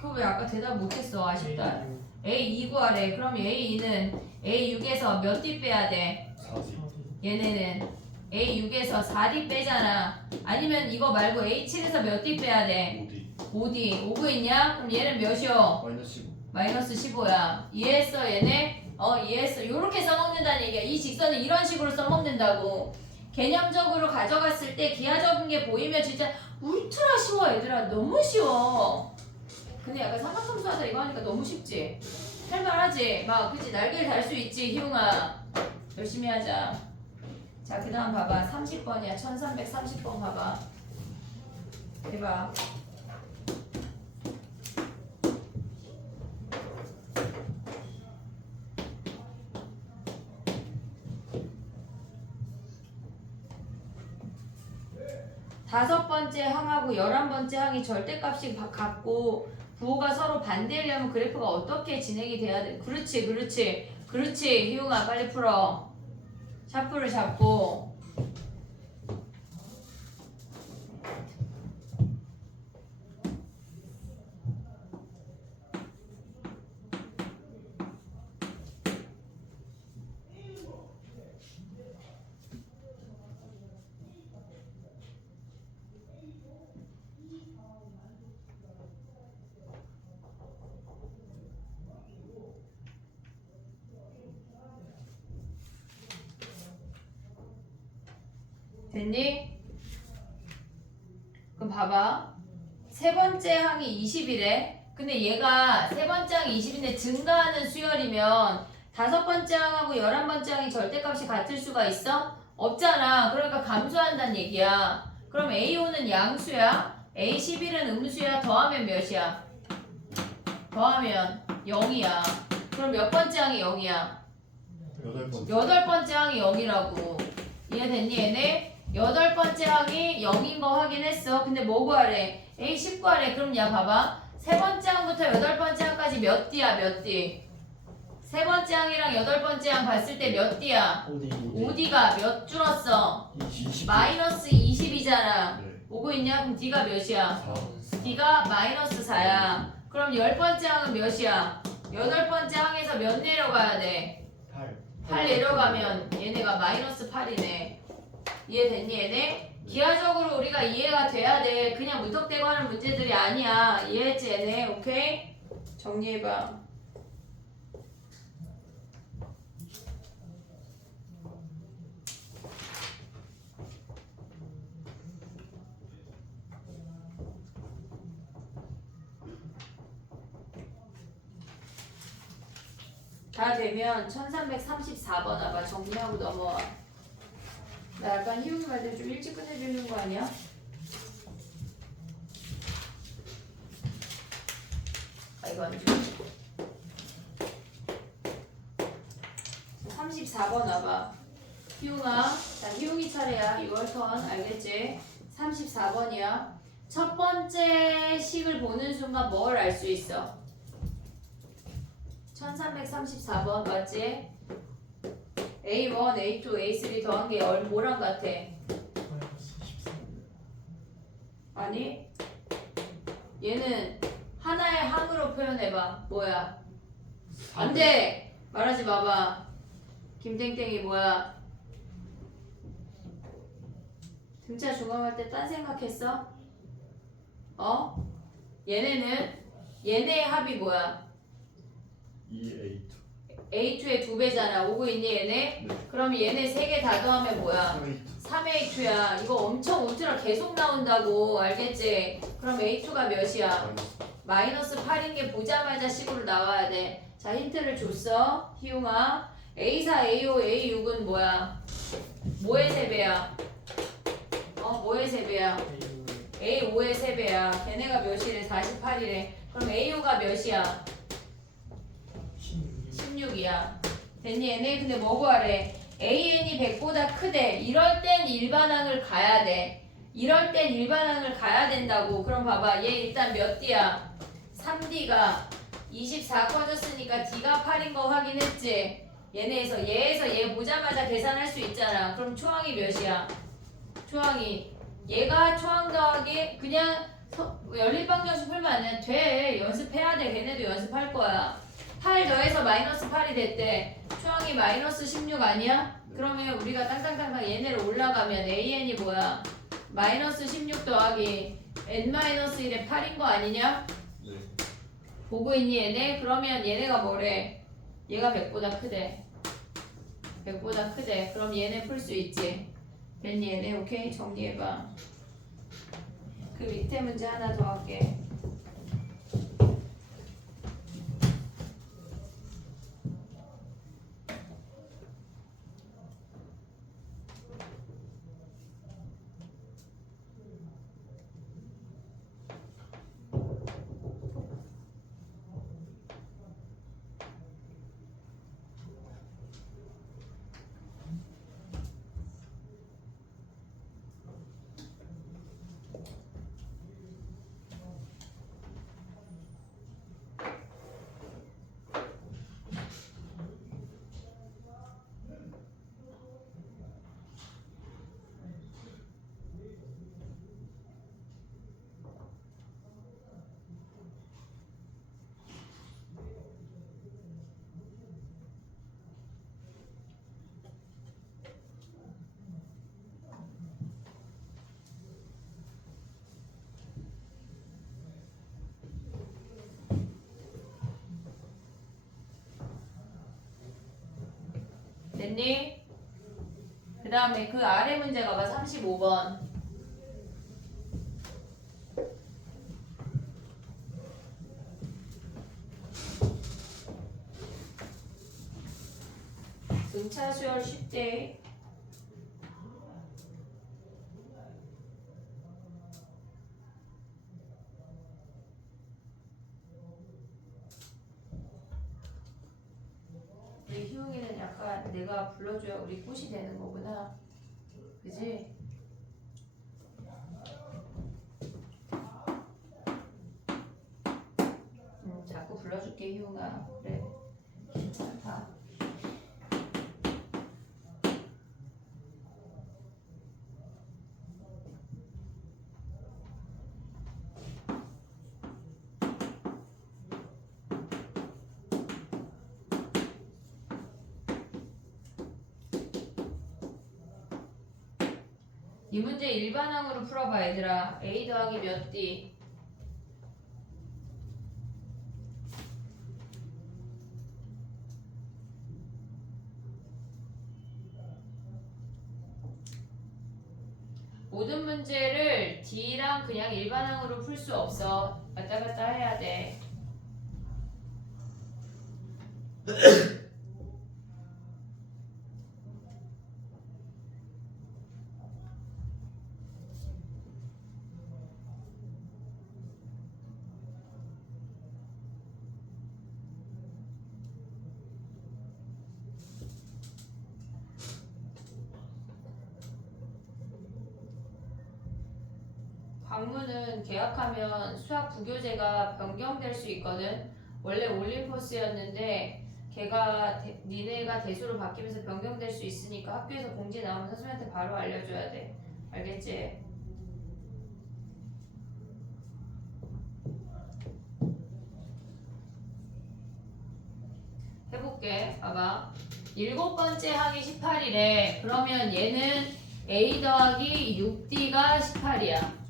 그거 왜 아까 대답 못했어? 아쉽다. A2 구하래. 그럼 A2는 A6에서 몇 D 빼야 돼? 4D. 얘네는 A6에서 4D 빼잖아. 아니면 이거 말고 A7에서 몇 D 빼야 돼? 5D. 5D. 오고 있냐? 그럼 얘는 몇이요? 마이너스 15. 마이너스 15야. 이해했어 얘네? 이해했어. 요렇게 써먹는다는 얘기야. 이 직선을 이런 식으로 써먹는다고. 개념적으로 가져갔을 때 기하적인 게 보이면 진짜 울트라 쉬워 얘들아. 너무 쉬워. 근데 약간 삼각함수하다 이거 하니까 너무 쉽지? 할만하지? 막 그치 날개를 달 수 있지 희웅아. 열심히 하자. 자 그 다음 봐봐. 30번이야. 1330번 봐봐. 해봐. 다섯 번째 항하고 11번째 항이 절대값이 같고 부호가 서로 반대려면 그래프가 어떻게 진행이 돼야 돼? 그렇지 희웅아 빨리 풀어. 샤프를 잡고. 됐니? 그럼 봐봐. 세 번째 항이 20이래. 근데 얘가 세 번째 항이 20인데 증가하는 수열이면 다섯 번째 항하고 11번째 항이 절대값이 같을 수가 있어? 없잖아. 그러니까 감소한다는 얘기야. 그럼 A5는 양수야. A11은 음수야. 더하면 몇이야? 더하면 0이야. 그럼 몇 번째 항이 0이야? 8번째. 여덟 번째 항이 0이라고. 이해됐니 얘네? 여덟 번째 항이 0인 거 확인했어. 근데 뭐 구하래? A10 구하래. 그럼 야 봐봐. 세 번째 항부터 여덟 번째 항까지 몇 D야 몇 D? 세 번째 항이랑 여덟 번째 항 봤을 때 몇 D야? 5D가 몇 줄었어? 20. 마이너스 20이잖아. 네. 오고 있냐? 그럼 D가 몇이야? 4. D가 마이너스 4야. 그럼 열 번째 항은 몇이야? 여덟 번째 항에서 몇 내려가야 돼? 8 내려가면 얘네가 마이너스 8이네. 이해됐니 얘네? 기하적으로 우리가 이해가 돼야 돼. 그냥 무턱대고 하는 문제들이 아니야. 이해했지 얘네? 오케이? 정리해봐. 다 되면 1334번 와봐. 정리하고 넘어와. 나 약간 희웅이 말 때 좀 일찍 끝내주는 거 아니야? 이거 아니죠? 34번 와봐. 희웅아, 자 희웅이 차례야. 6월 턴 알겠지? 34번이야. 첫 번째 식을 보는 순간 뭘 알 수 있어? 1334번 맞지? A1, A2, A3 더한 게 뭐랑 같아? 마이너스 14 아니 얘는 하나의 항으로 표현해봐. 뭐야? 안돼! 말하지 마봐. 김땡땡이 뭐야? 등차 중앙할 때 딴 생각했어? 얘네의 합이 뭐야? 2A2. A2의 2배잖아. 오고 있니 얘네? 네. 그럼 얘네 3개 다 더하면 뭐야? 3A2. 3A2야. 이거 엄청 울트라 계속 나온다고. 알겠지? 그럼 A2가 몇이야? 마이너스 8인 게 보자마자 식으로 나와야 돼. 자, 힌트를 줬어. 희용아. A4, A5, A6은 뭐야? 뭐의 3배야? 뭐의 3배야? A5의 3배야. 걔네가 몇이래? 48이래. 그럼 A5가 몇이야? 16이야. 됐니 얘네? 근데 뭐 구하래? AN이 100보다 크대. 이럴 땐 일반항을 가야 돼. 이럴 땐 일반항을 가야 된다고. 그럼 봐봐. 얘 일단 몇 D야? 3D가 24 커졌으니까 D가 8인 거 확인했지? 얘네에서 얘 보자마자 계산할 수 있잖아. 그럼 초항이 몇이야? 초항이 얘가 초항 더하기 그냥 연립방정식 풀면 안 돼. 연습해야 돼. 걔네도 연습할 거야. 8 더해서 마이너스 8이 됐대. 초항이 마이너스 16 아니야? 그러면 우리가 땅땅땅땅 얘네를 올라가면 AN이 뭐야? 마이너스 16 더하기 n-1의 8인 거 아니냐? 네. 보고 있니 얘네? 그러면 얘네가 뭐래? 얘가 100보다 크대. 100보다 크대. 그럼 얘네 풀 수 있지? 됐니 얘네? 오케이? 정리해봐. 그 밑에 문제 하나 더 할게. 됐니? 그 다음에 그 아래 문제 가봐. 35번. 등차 수열 쉽대. 우리 희웅이는 약간 내가 불러줘야 우리 꽃이 되는 거구나. 그지? 자꾸 불러줄게 희웅아. 그래. 괜찮다. 이 문제 일반항으로 풀어봐 얘들아. A 더하기 몇 D? 모든 문제를 D랑 그냥 일반항으로 풀 수 없어. 왔다 갔다 해야 돼. 광문은 계약하면 수학 부교재가 변경될 수 있거든. 원래 올림포스였는데 걔가 니네가 대수로 바뀌면서 변경될 수 있으니까 학교에서 공지 나오면 선생님한테 바로 알려줘야 돼. 알겠지? 해볼게. 봐봐. 7번째 항이 18이래. 그러면 얘는 A 더하기 6D가 18이야.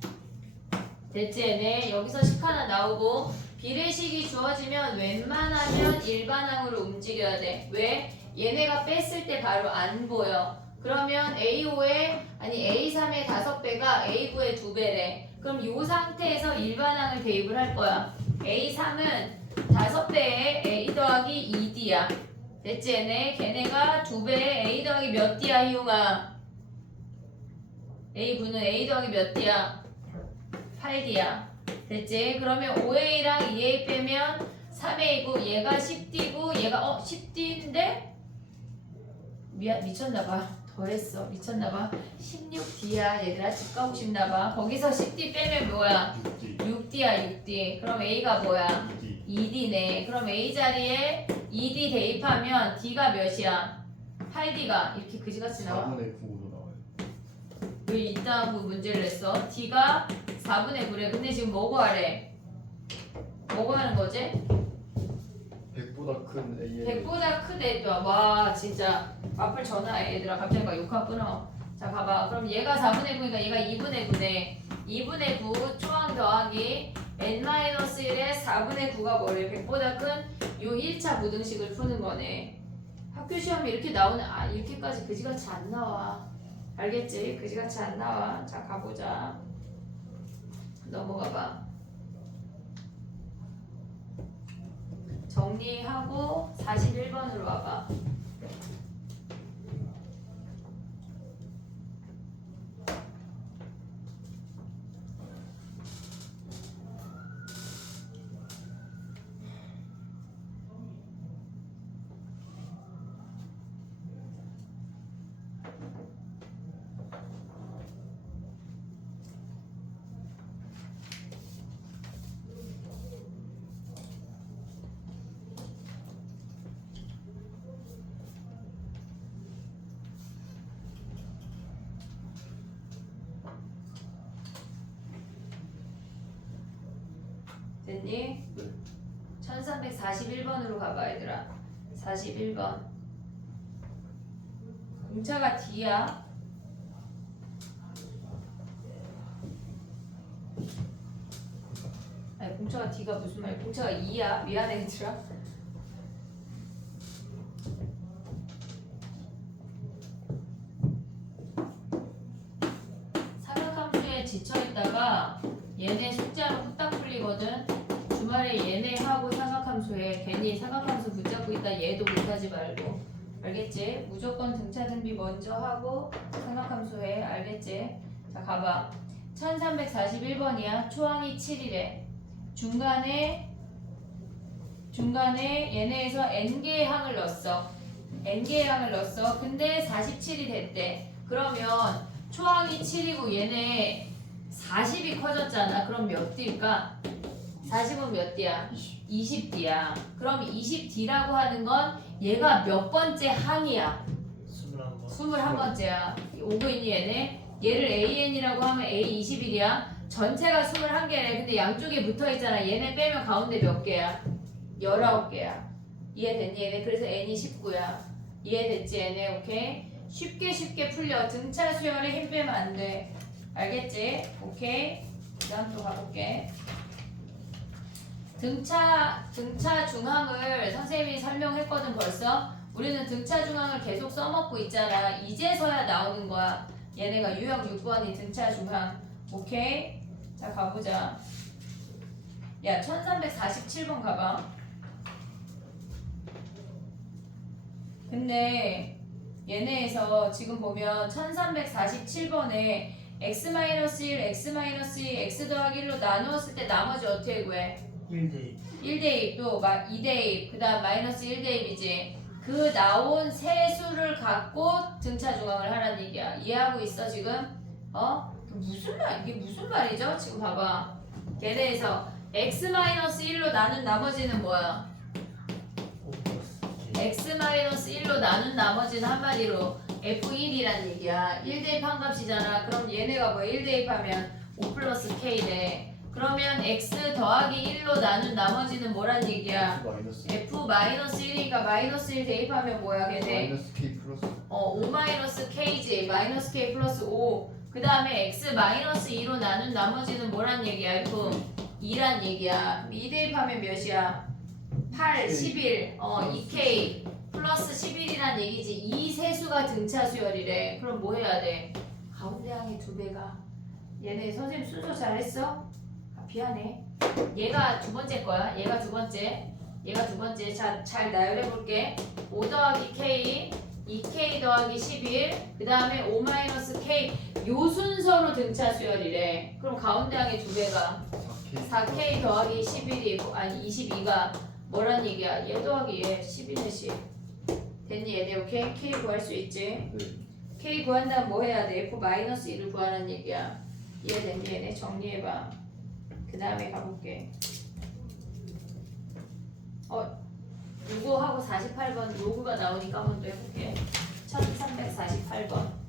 됐지 얘네? 여기서 식 하나 나오고 비례식이 주어지면 웬만하면 하면 일반항으로 움직여야 돼. 왜? 얘네가 뺐을 때 바로 안 보여. 그러면 A5의 아니 A3의 5배가 A9의 2배래. 그럼 이 상태에서 일반항을 대입을 할 거야. A3은 5배의 A 더하기 2D야. 됐지 얘네? 걔네가 2배의 A 더하기 몇 D야 희용아? A9는 A 더하기 몇 D야? 8D야. 됐지? 그러면 5A랑 2A 빼면 3A고 얘가 10D고 얘가 10D인데? 미쳤나봐. 더했어. 미쳤나봐. 16D야. 얘들아 집 가고 싶나봐. 거기서 10D 빼면 뭐야? 6D 6D야 6D. 그럼 A가 뭐야? 2D 2D네. 그럼 A 자리에 2D 대입하면 D가 몇이야? 8D가 이렇게 그지같이 나와. 4분의 9로 나와요. 왜 이따 그 문제를 냈어? D가 4분의 9래. 근데 지금 뭐고 하래? 뭐고 하는 거지? 100보다 큰 AN 100보다 크대. 와 진짜 마플 전화해 얘들아. 갑자기 막 욕하고 끊어. 자 봐봐. 그럼 얘가 4분의 9니까 얘가 2분의 9네. 2분의 9 초항 더하기 n-1의 4분의 9가 뭐래? 100보다 큰 요 1차 부등식을 푸는 거네. 학교 시험에 이렇게 나오는 이렇게까지 그지같이 안 나와. 알겠지? 그지같이 안 나와. 자 가보자. 넘어가봐. 정리하고 41번으로 와봐. 됐니? 1341번으로 가봐 얘들아. 41번. 공차가 D야. 아니 공차가 D가 무슨 말이야? 공차가 2야. 미안해 얘들아. 사각함수에 지쳐있다가 얘네 숙제하면 후딱 풀리거든. 주말에 얘네하고 사각함수에 괜히 사각함수 붙잡고 있다 얘도 못하지 말고. 알겠지? 무조건 등차 등비 먼저 하고 사각함수에. 알겠지? 자 가봐. 1341번이야. 초항이 7이래. 중간에 얘네에서 n개의 항을 넣었어. n개의 항을 넣었어. 근데 47이 됐대. 그러면 초항이 7이고 얘네 40이 커졌잖아. 그럼 몇 D일까? 40은 몇 D야? 20D야. 그럼 20D라고 하는 건 얘가 몇 번째 항이야? 21번 21번째야. 오고 있니 얘네? 얘를 AN이라고 하면 A21이야. 전체가 21개래. 근데 양쪽에 붙어있잖아. 얘네 빼면 가운데 몇 개야? 19개야. 이해됐니 얘네? 그래서 N이 19야. 이해됐지 얘네? 오케이? 쉽게 풀려. 등차 수열에 힘 빼면 안 돼. 알겠지? 오케이. 그 다음 또 가볼게. 등차 중항을 선생님이 설명했거든 벌써. 우리는 등차 중항을 계속 써먹고 있잖아. 이제서야 나오는 거야. 얘네가 유형 6번이 등차 중항. 오케이? 자 가보자. 야 1347번 가봐. 근데 얘네에서 지금 보면 1347번에 x-1, x-2, x 더하기 1로 나누었을 때 나머지 어떻게 구해? 1대 1대입 또 2대입 그 다음 마이너스 1대입이지. 그 나온 세 수를 갖고 등차 중항을 하라는 얘기야. 이해하고 있어 지금? 무슨 말 이게 무슨 말이죠? 지금 봐봐. 걔네에서 x-1로 나눈 나머지는 뭐야? 5 플러스 x-1로 나눈 나머지는 한마디로 f1이란 얘기야. 1대입 한 값이잖아. 그럼 얘네가 뭐 1대입하면 5 플러스 k래. 그러면 x 더하기 1로 나눈 나머지는 뭐란 얘기야? 마이너스 f-1이니까 마이너스 1 대입하면 뭐야 걔네? 마이너스 K 플러스 5 마이너스 k지. 마이너스 k 플러스 5. 그 다음에 x 마이너스 2로 나눈 나머지는 뭐란 얘기야? f 2란 얘기야. 2 대입하면 몇이야? 8, 11, 2K 플러스 11이란 얘기지. 이 세수가 등차 수열이래. 그럼 뭐 해야 돼? 가운데 항의 2배가. 얘네 선생님 순서 잘했어? 아, 미안해. 얘가 두 번째 거야. 얘가 두 번째. 자, 잘 나열해 볼게. 5 더하기 K, 2K 더하기 11, 그 다음에 5 마이너스 K. 요 순서로 등차 수열이래. 그럼 가운데 항의 2배가 4K 더하기 11이 아니 22가 뭐란 얘기야? 얘 더하기 얘 10이네 10. 됐니 얘네? 오케이? K 구할 수 있지? 네. K 구한다면 뭐 해야 돼? F-1을 구하는 얘기야. 이해됐니 얘네? 정리해봐. 그 다음에 가볼게. 요거하고 48번 로그가 나오니까 한번 또 해볼게. 1348번. 번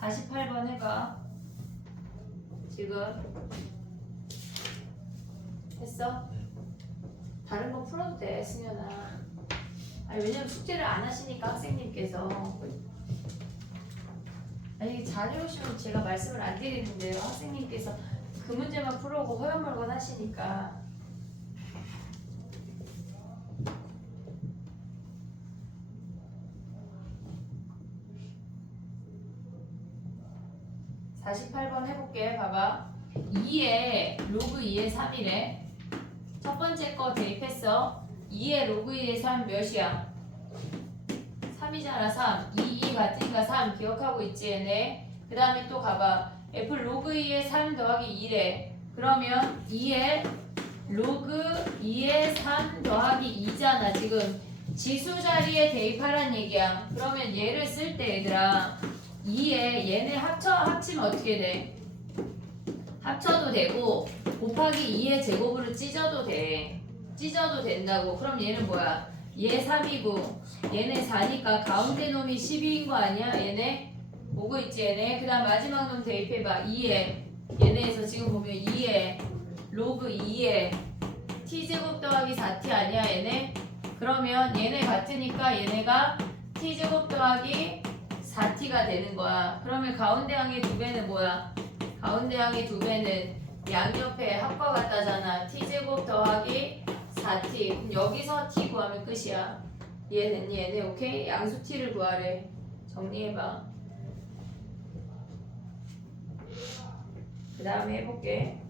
48번 해봐. 지금 했어? 다른 거 풀어도 돼, 승현아. 아니 왜냐면 숙제를 안 하시니까 학생님께서. 아니 잘 해오시면 제가 말씀을 안 드리는데요. 학생님께서 그 문제만 풀어오고 허여멀건 하시니까. (48번) 해볼게. 봐봐. 2에 로그 2의 3이래. 첫 번째 거 대입했어. 2에 로그 2의 3 몇이야? 3이잖아. 3. 2 같으니까 3 기억하고 있지 얘네. 그 다음에 또 가봐. f 로그 2의 3 더하기 2래. 그러면 2에 로그 2의 3 더하기 2잖아. 지금 지수 자리에 대입하란 얘기야. 그러면 얘를 쓸 때 얘들아 2에 얘네 합치면 어떻게 돼? 합쳐도 되고 곱하기 2의 제곱으로 찢어도 돼. 찢어도 된다고. 그럼 얘는 뭐야? 얘 3이고 얘네 4니까 가운데 놈이 12인 거 아니야? 얘네? 보고 있지 얘네? 그 다음 마지막 놈 대입해봐. 2에 얘네에서 지금 보면 2에 로그 2에 t제곱 더하기 4t 아니야 얘네? 그러면 얘네 같으니까 얘네가 t제곱 더하기 4t가 되는 거야. 그러면 가운데 항의 2배는 뭐야? 가운데 항의 2배는 양옆에 합과 같다잖아. t제곱 더하기 4t. 그럼 여기서 t 구하면 끝이야. 이해됐니 얘네? 오케이? 양수 t를 구하래. 정리해봐. 그 다음에 해볼게.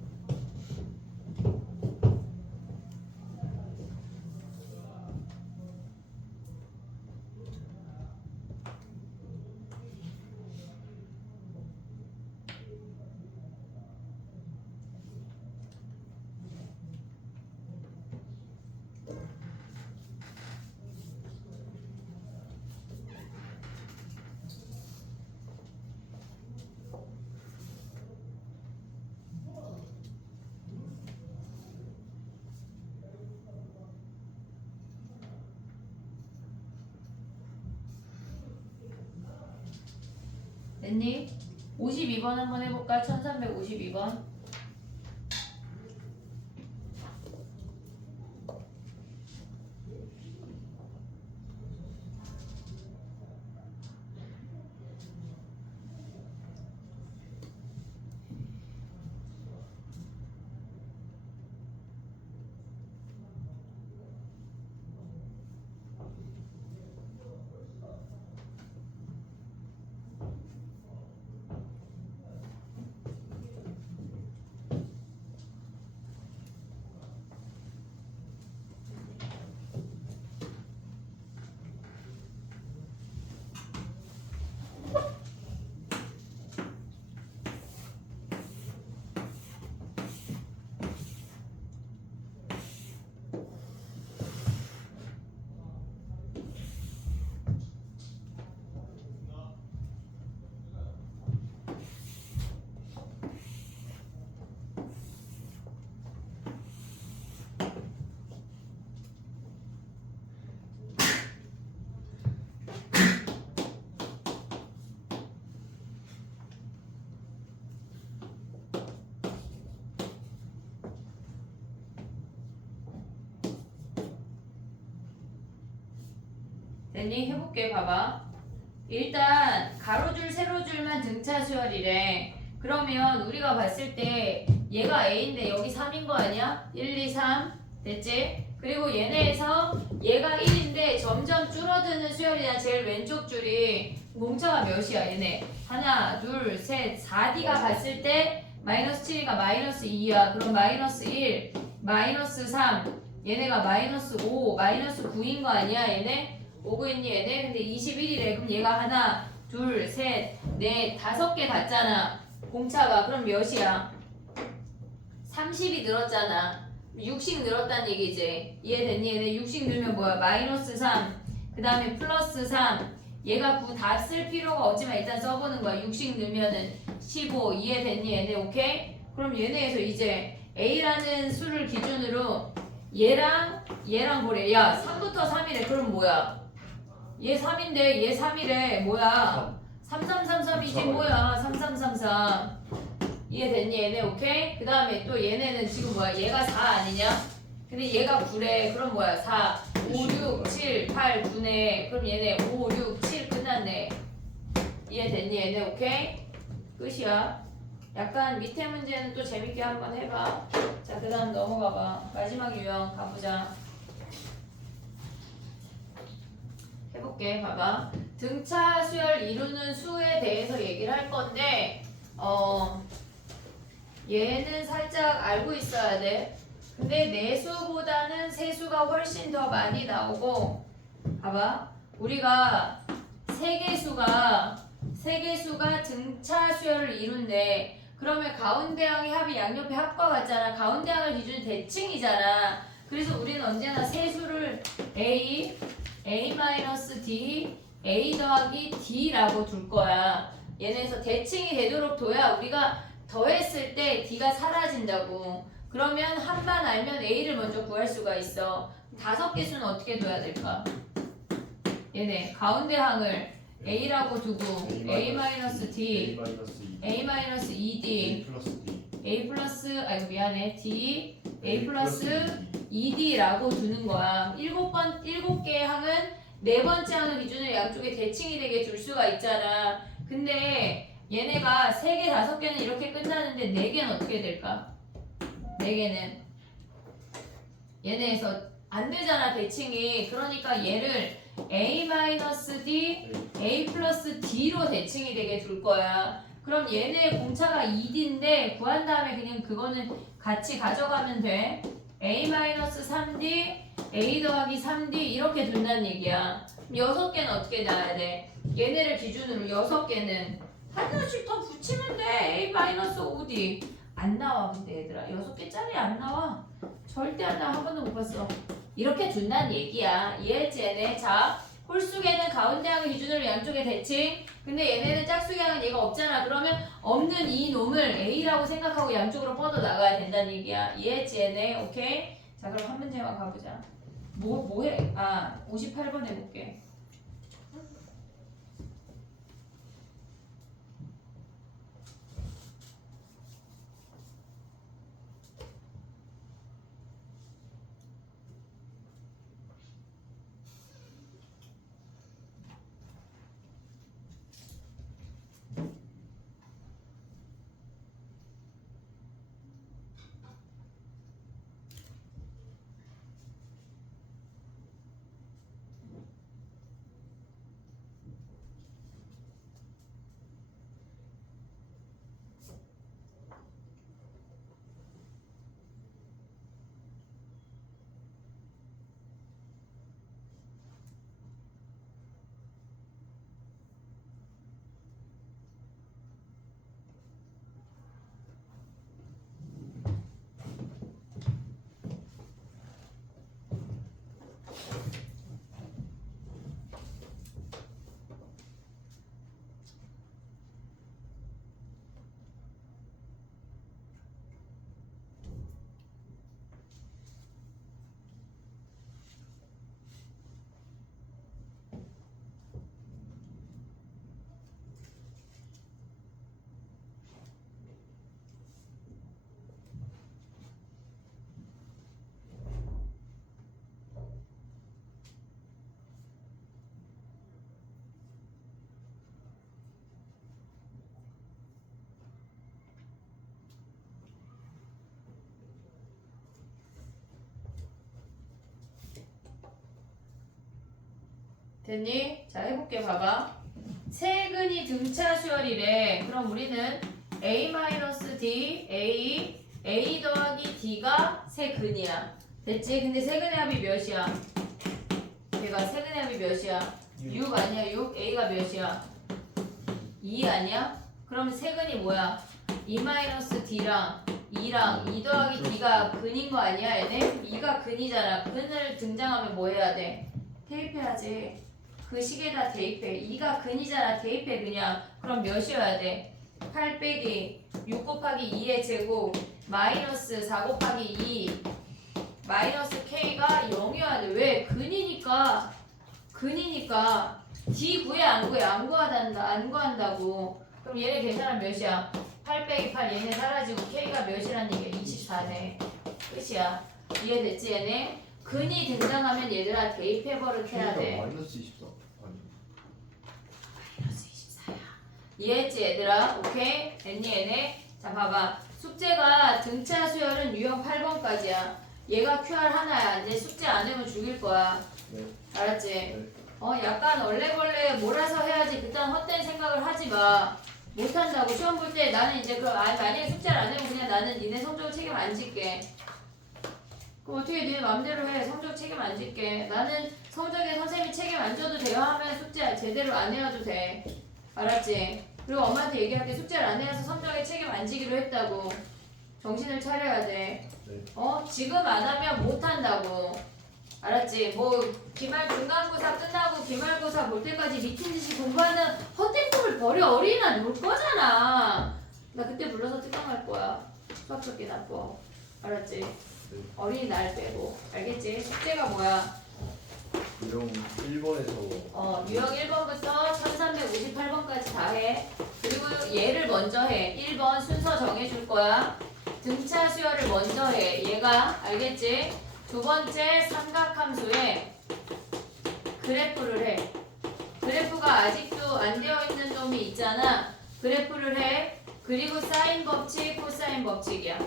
됐니? 52번 한번 해볼까? 1352번. 됐니? 해볼게. 봐봐. 일단 가로줄 세로줄만 등차 수열이래. 그러면 우리가 봤을 때 얘가 A인데 여기 3인 거 아니야? 1, 2, 3 됐지? 그리고 얘네에서 얘가 1인데 점점 줄어드는 수열이야. 제일 왼쪽 줄이 공차가 몇이야 얘네? 하나 둘 셋 4D가 봤을 때 마이너스 7이니까 마이너스 2야. 그럼 마이너스 1 마이너스 3 얘네가 마이너스 5 마이너스 9인 거 아니야 얘네? 오고 있니 얘네? 근데 21이래. 그럼 얘가 하나 둘 셋 넷 5개 갔잖아 공차가. 그럼 몇이야? 30이 늘었잖아. 6씩 늘었다는 얘기지. 이해됐니? 얘네 6씩 늘면 뭐야? 마이너스 3 그 다음에 플러스 3 얘가 9 다 쓸 필요가 없지만 일단 써보는 거야. 6씩 늘면은 15 이해됐니? 얘네 오케이? 그럼 얘네에서 이제 A라는 수를 기준으로 얘랑 보래. 야 3부터 3이래. 그럼 뭐야? 얘 3인데 얘 3이래. 뭐야? 3333이지 뭐야? 3333 이해됐니? 얘네 오케이? 그 다음에 또 얘네는 지금 뭐야? 얘가 4 아니냐? 근데 얘가 9래. 그럼 뭐야? 4 5 6 7 8 9네. 그럼 얘네 5 6 7 끝났네. 이해됐니? 얘네 오케이? 끝이야. 약간 밑에 문제는 또 재밌게 한번 해봐. 자, 그 다음 넘어가봐. 마지막 유형 가보자. 해볼게. 봐봐. 등차 수열 이루는 수에 대해서 얘기를 할 건데 얘는 살짝 알고 있어야 돼. 근데 내수보다는 세수가 훨씬 더 많이 나오고 봐봐. 우리가 세개수가 등차 수열을 이룬대. 그러면 가운데항의 합이 양옆의 합과 같잖아. 가운데항을 기준 대칭이잖아. 그래서 우리는 언제나 세수를 A D, A 더하기 D라고 둘 거야. 얘네에서 대칭이 되도록 둬야 우리가 더했을 때 D가 사라진다고. 그러면 합만 알면 A를 먼저 구할 수가 있어. 5개 수는 어떻게 둬야 될까? 얘네 가운데 항을 A라고 두고 A-D, A-2D, A 플러스 아이고 미안해 D, A 플러스 2D라고 두는 거야. 7개의 항은 4번째 항을 기준으로 양쪽에 대칭이 되게 둘 수가 있잖아. 근데 얘네가 3개, 5개는 이렇게 끝나는데 4개는 어떻게 될까? 4개는 얘네에서 안 되잖아 대칭이. 그러니까 얘를 A-D, A 플러스 D로 대칭이 되게 둘 거야. 그럼 얘네 공차가 2D인데 구한 다음에 그냥 그거는 같이 가져가면 돼. A-3D, A 더하기 3D 이렇게 둔다는 얘기야. 6개는 어떻게 나와야 돼? 얘네를 기준으로 6개는 하나씩 더 붙이면 돼. A-5D 안 나와. 근데 얘들아 6개짜리 안 나와. 절대 안 나와. 한 번도 못 봤어. 이렇게 둔다는 얘기야. 이해했지 얘네? 자, 홀수계는 가운데 항을 기준으로 양쪽에 대칭. 근데 얘네는 짝수계항은 얘가 없잖아. 그러면 없는 이 놈을 A라고 생각하고 양쪽으로 뻗어 나가야 된다는 얘기야. 이해했지 얘네? 오케이? 자, 그럼 한 문제만 가보자. 뭐 해? 58번 해볼게. 됐니? 자 해볼게 봐봐. 세근이 등차 수열이래. 그럼 우리는 A-D A 더하기 D가 세근이야. 됐지? 근데 세근의 합이 몇이야? 얘가 세근의 합이 몇이야? 6 아니야? 6? A가 몇이야? 2 아니야? 그러면 세근이 뭐야? 2-D랑 2랑 2 더하기 D가 근인 거 아니야 얘네? 2가 근이잖아. 근을 등장하면 뭐 해야 돼? 대입해야지. 그 식에다 대입해. 2가 근이잖아. 대입해 그냥. 그럼 몇이어야 돼? 8 빼기 6 곱하기 2의 제곱 마이너스 4 곱하기 2 마이너스 K가 0이어야 돼. 왜? 근이니까. D 구해 안 구해? 안 구한다고. 그럼 얘네 계산하면 몇이야? 8 빼기 8 얘네 사라지고 K가 몇이란 얘기야? 24네. 끝이야. 이해됐지 얘네? 근이 등장하면 얘들아 대입해버릇 해야 돼. 마이너스 24 아니 마이너스 24야. 이해했지 얘들아? 오케이? 됐니 얘네? 자 봐봐. 숙제가 등차 수열은 유형 8번까지야. 얘가 QR 하나야. 이제 숙제 안 해면 죽일 거야. 네. 알았지? 네. 약간 얼레벌레 몰아서 해야지. 그딴 헛된 생각을 하지 마. 못한다고. 시험 볼 때 나는 이제 만약에 숙제를 안 해면 그냥 나는 니네 성적을 책임 안 질게. 그럼 어떻게 네 맘대로 해. 성적 책임 안 질게. 나는 성적에 선생님이 책임 안 져도 돼요 하면 숙제 제대로 안 해도 돼. 알았지? 그리고 엄마한테 얘기할게. 숙제를 안 해서 성적에 책임 안 지기로 했다고. 정신을 차려야 돼. 네. 지금 안 하면 못 한다고. 알았지? 뭐 기말 중간고사 끝나고 기말고사 볼 때까지 미친 듯이 공부하는 헛된 꿈을 버려. 어린이날 놀 거잖아. 나 그때 불러서 특강할 거야. 수학 적기 나빠. 알았지? 어린이날 빼고. 알겠지? 숙제가 뭐야? 유형 1번에서 유형 1번부터 1358번까지 다 해. 그리고 얘를 먼저 해. 1번 순서 정해줄 거야. 등차 수열을 먼저 해. 얘가 알겠지? 두 번째 삼각함수에 그래프를 해. 그래프가 아직도 안 되어 있는 놈이 있잖아. 그래프를 해. 그리고 사인 법칙, 코사인 법칙이야.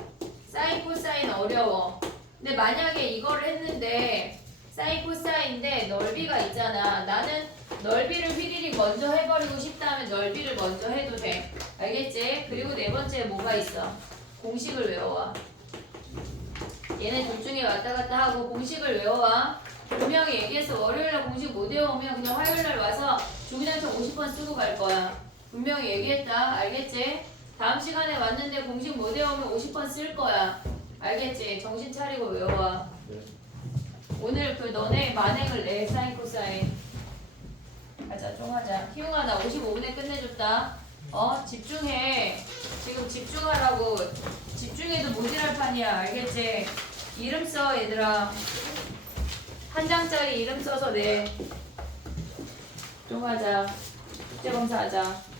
사인, 코사인 어려워. 근데 만약에 이거를 했는데 사인, 코사인인데 넓이가 있잖아. 나는 넓이를 휘리릭 먼저 해버리고 싶다면 넓이를 먼저 해도 돼. 알겠지? 그리고 네 번째 뭐가 있어? 공식을 외워와. 얘네 둘 중에 왔다 갔다 하고 공식을 외워와. 분명히 얘기해서 월요일날 공식 못 외우면 그냥 화요일날 와서 주기장창 50번 쓰고 갈 거야. 분명히 얘기했다. 알겠지? 다음 시간에 왔는데 공식 못 외우면 50번 쓸 거야. 알겠지? 정신 차리고 외워와. 네. 오늘 너네 만행을 내. 사인 코사인. 가자 좀 하자. 희웅아 나 55분에 끝내줬다. 집중해. 지금 집중하라고. 집중해도 모질할 판이야. 알겠지? 이름 써 얘들아. 한 장짜리 이름 써서 내. 좀 하자. 숙제 검사하자.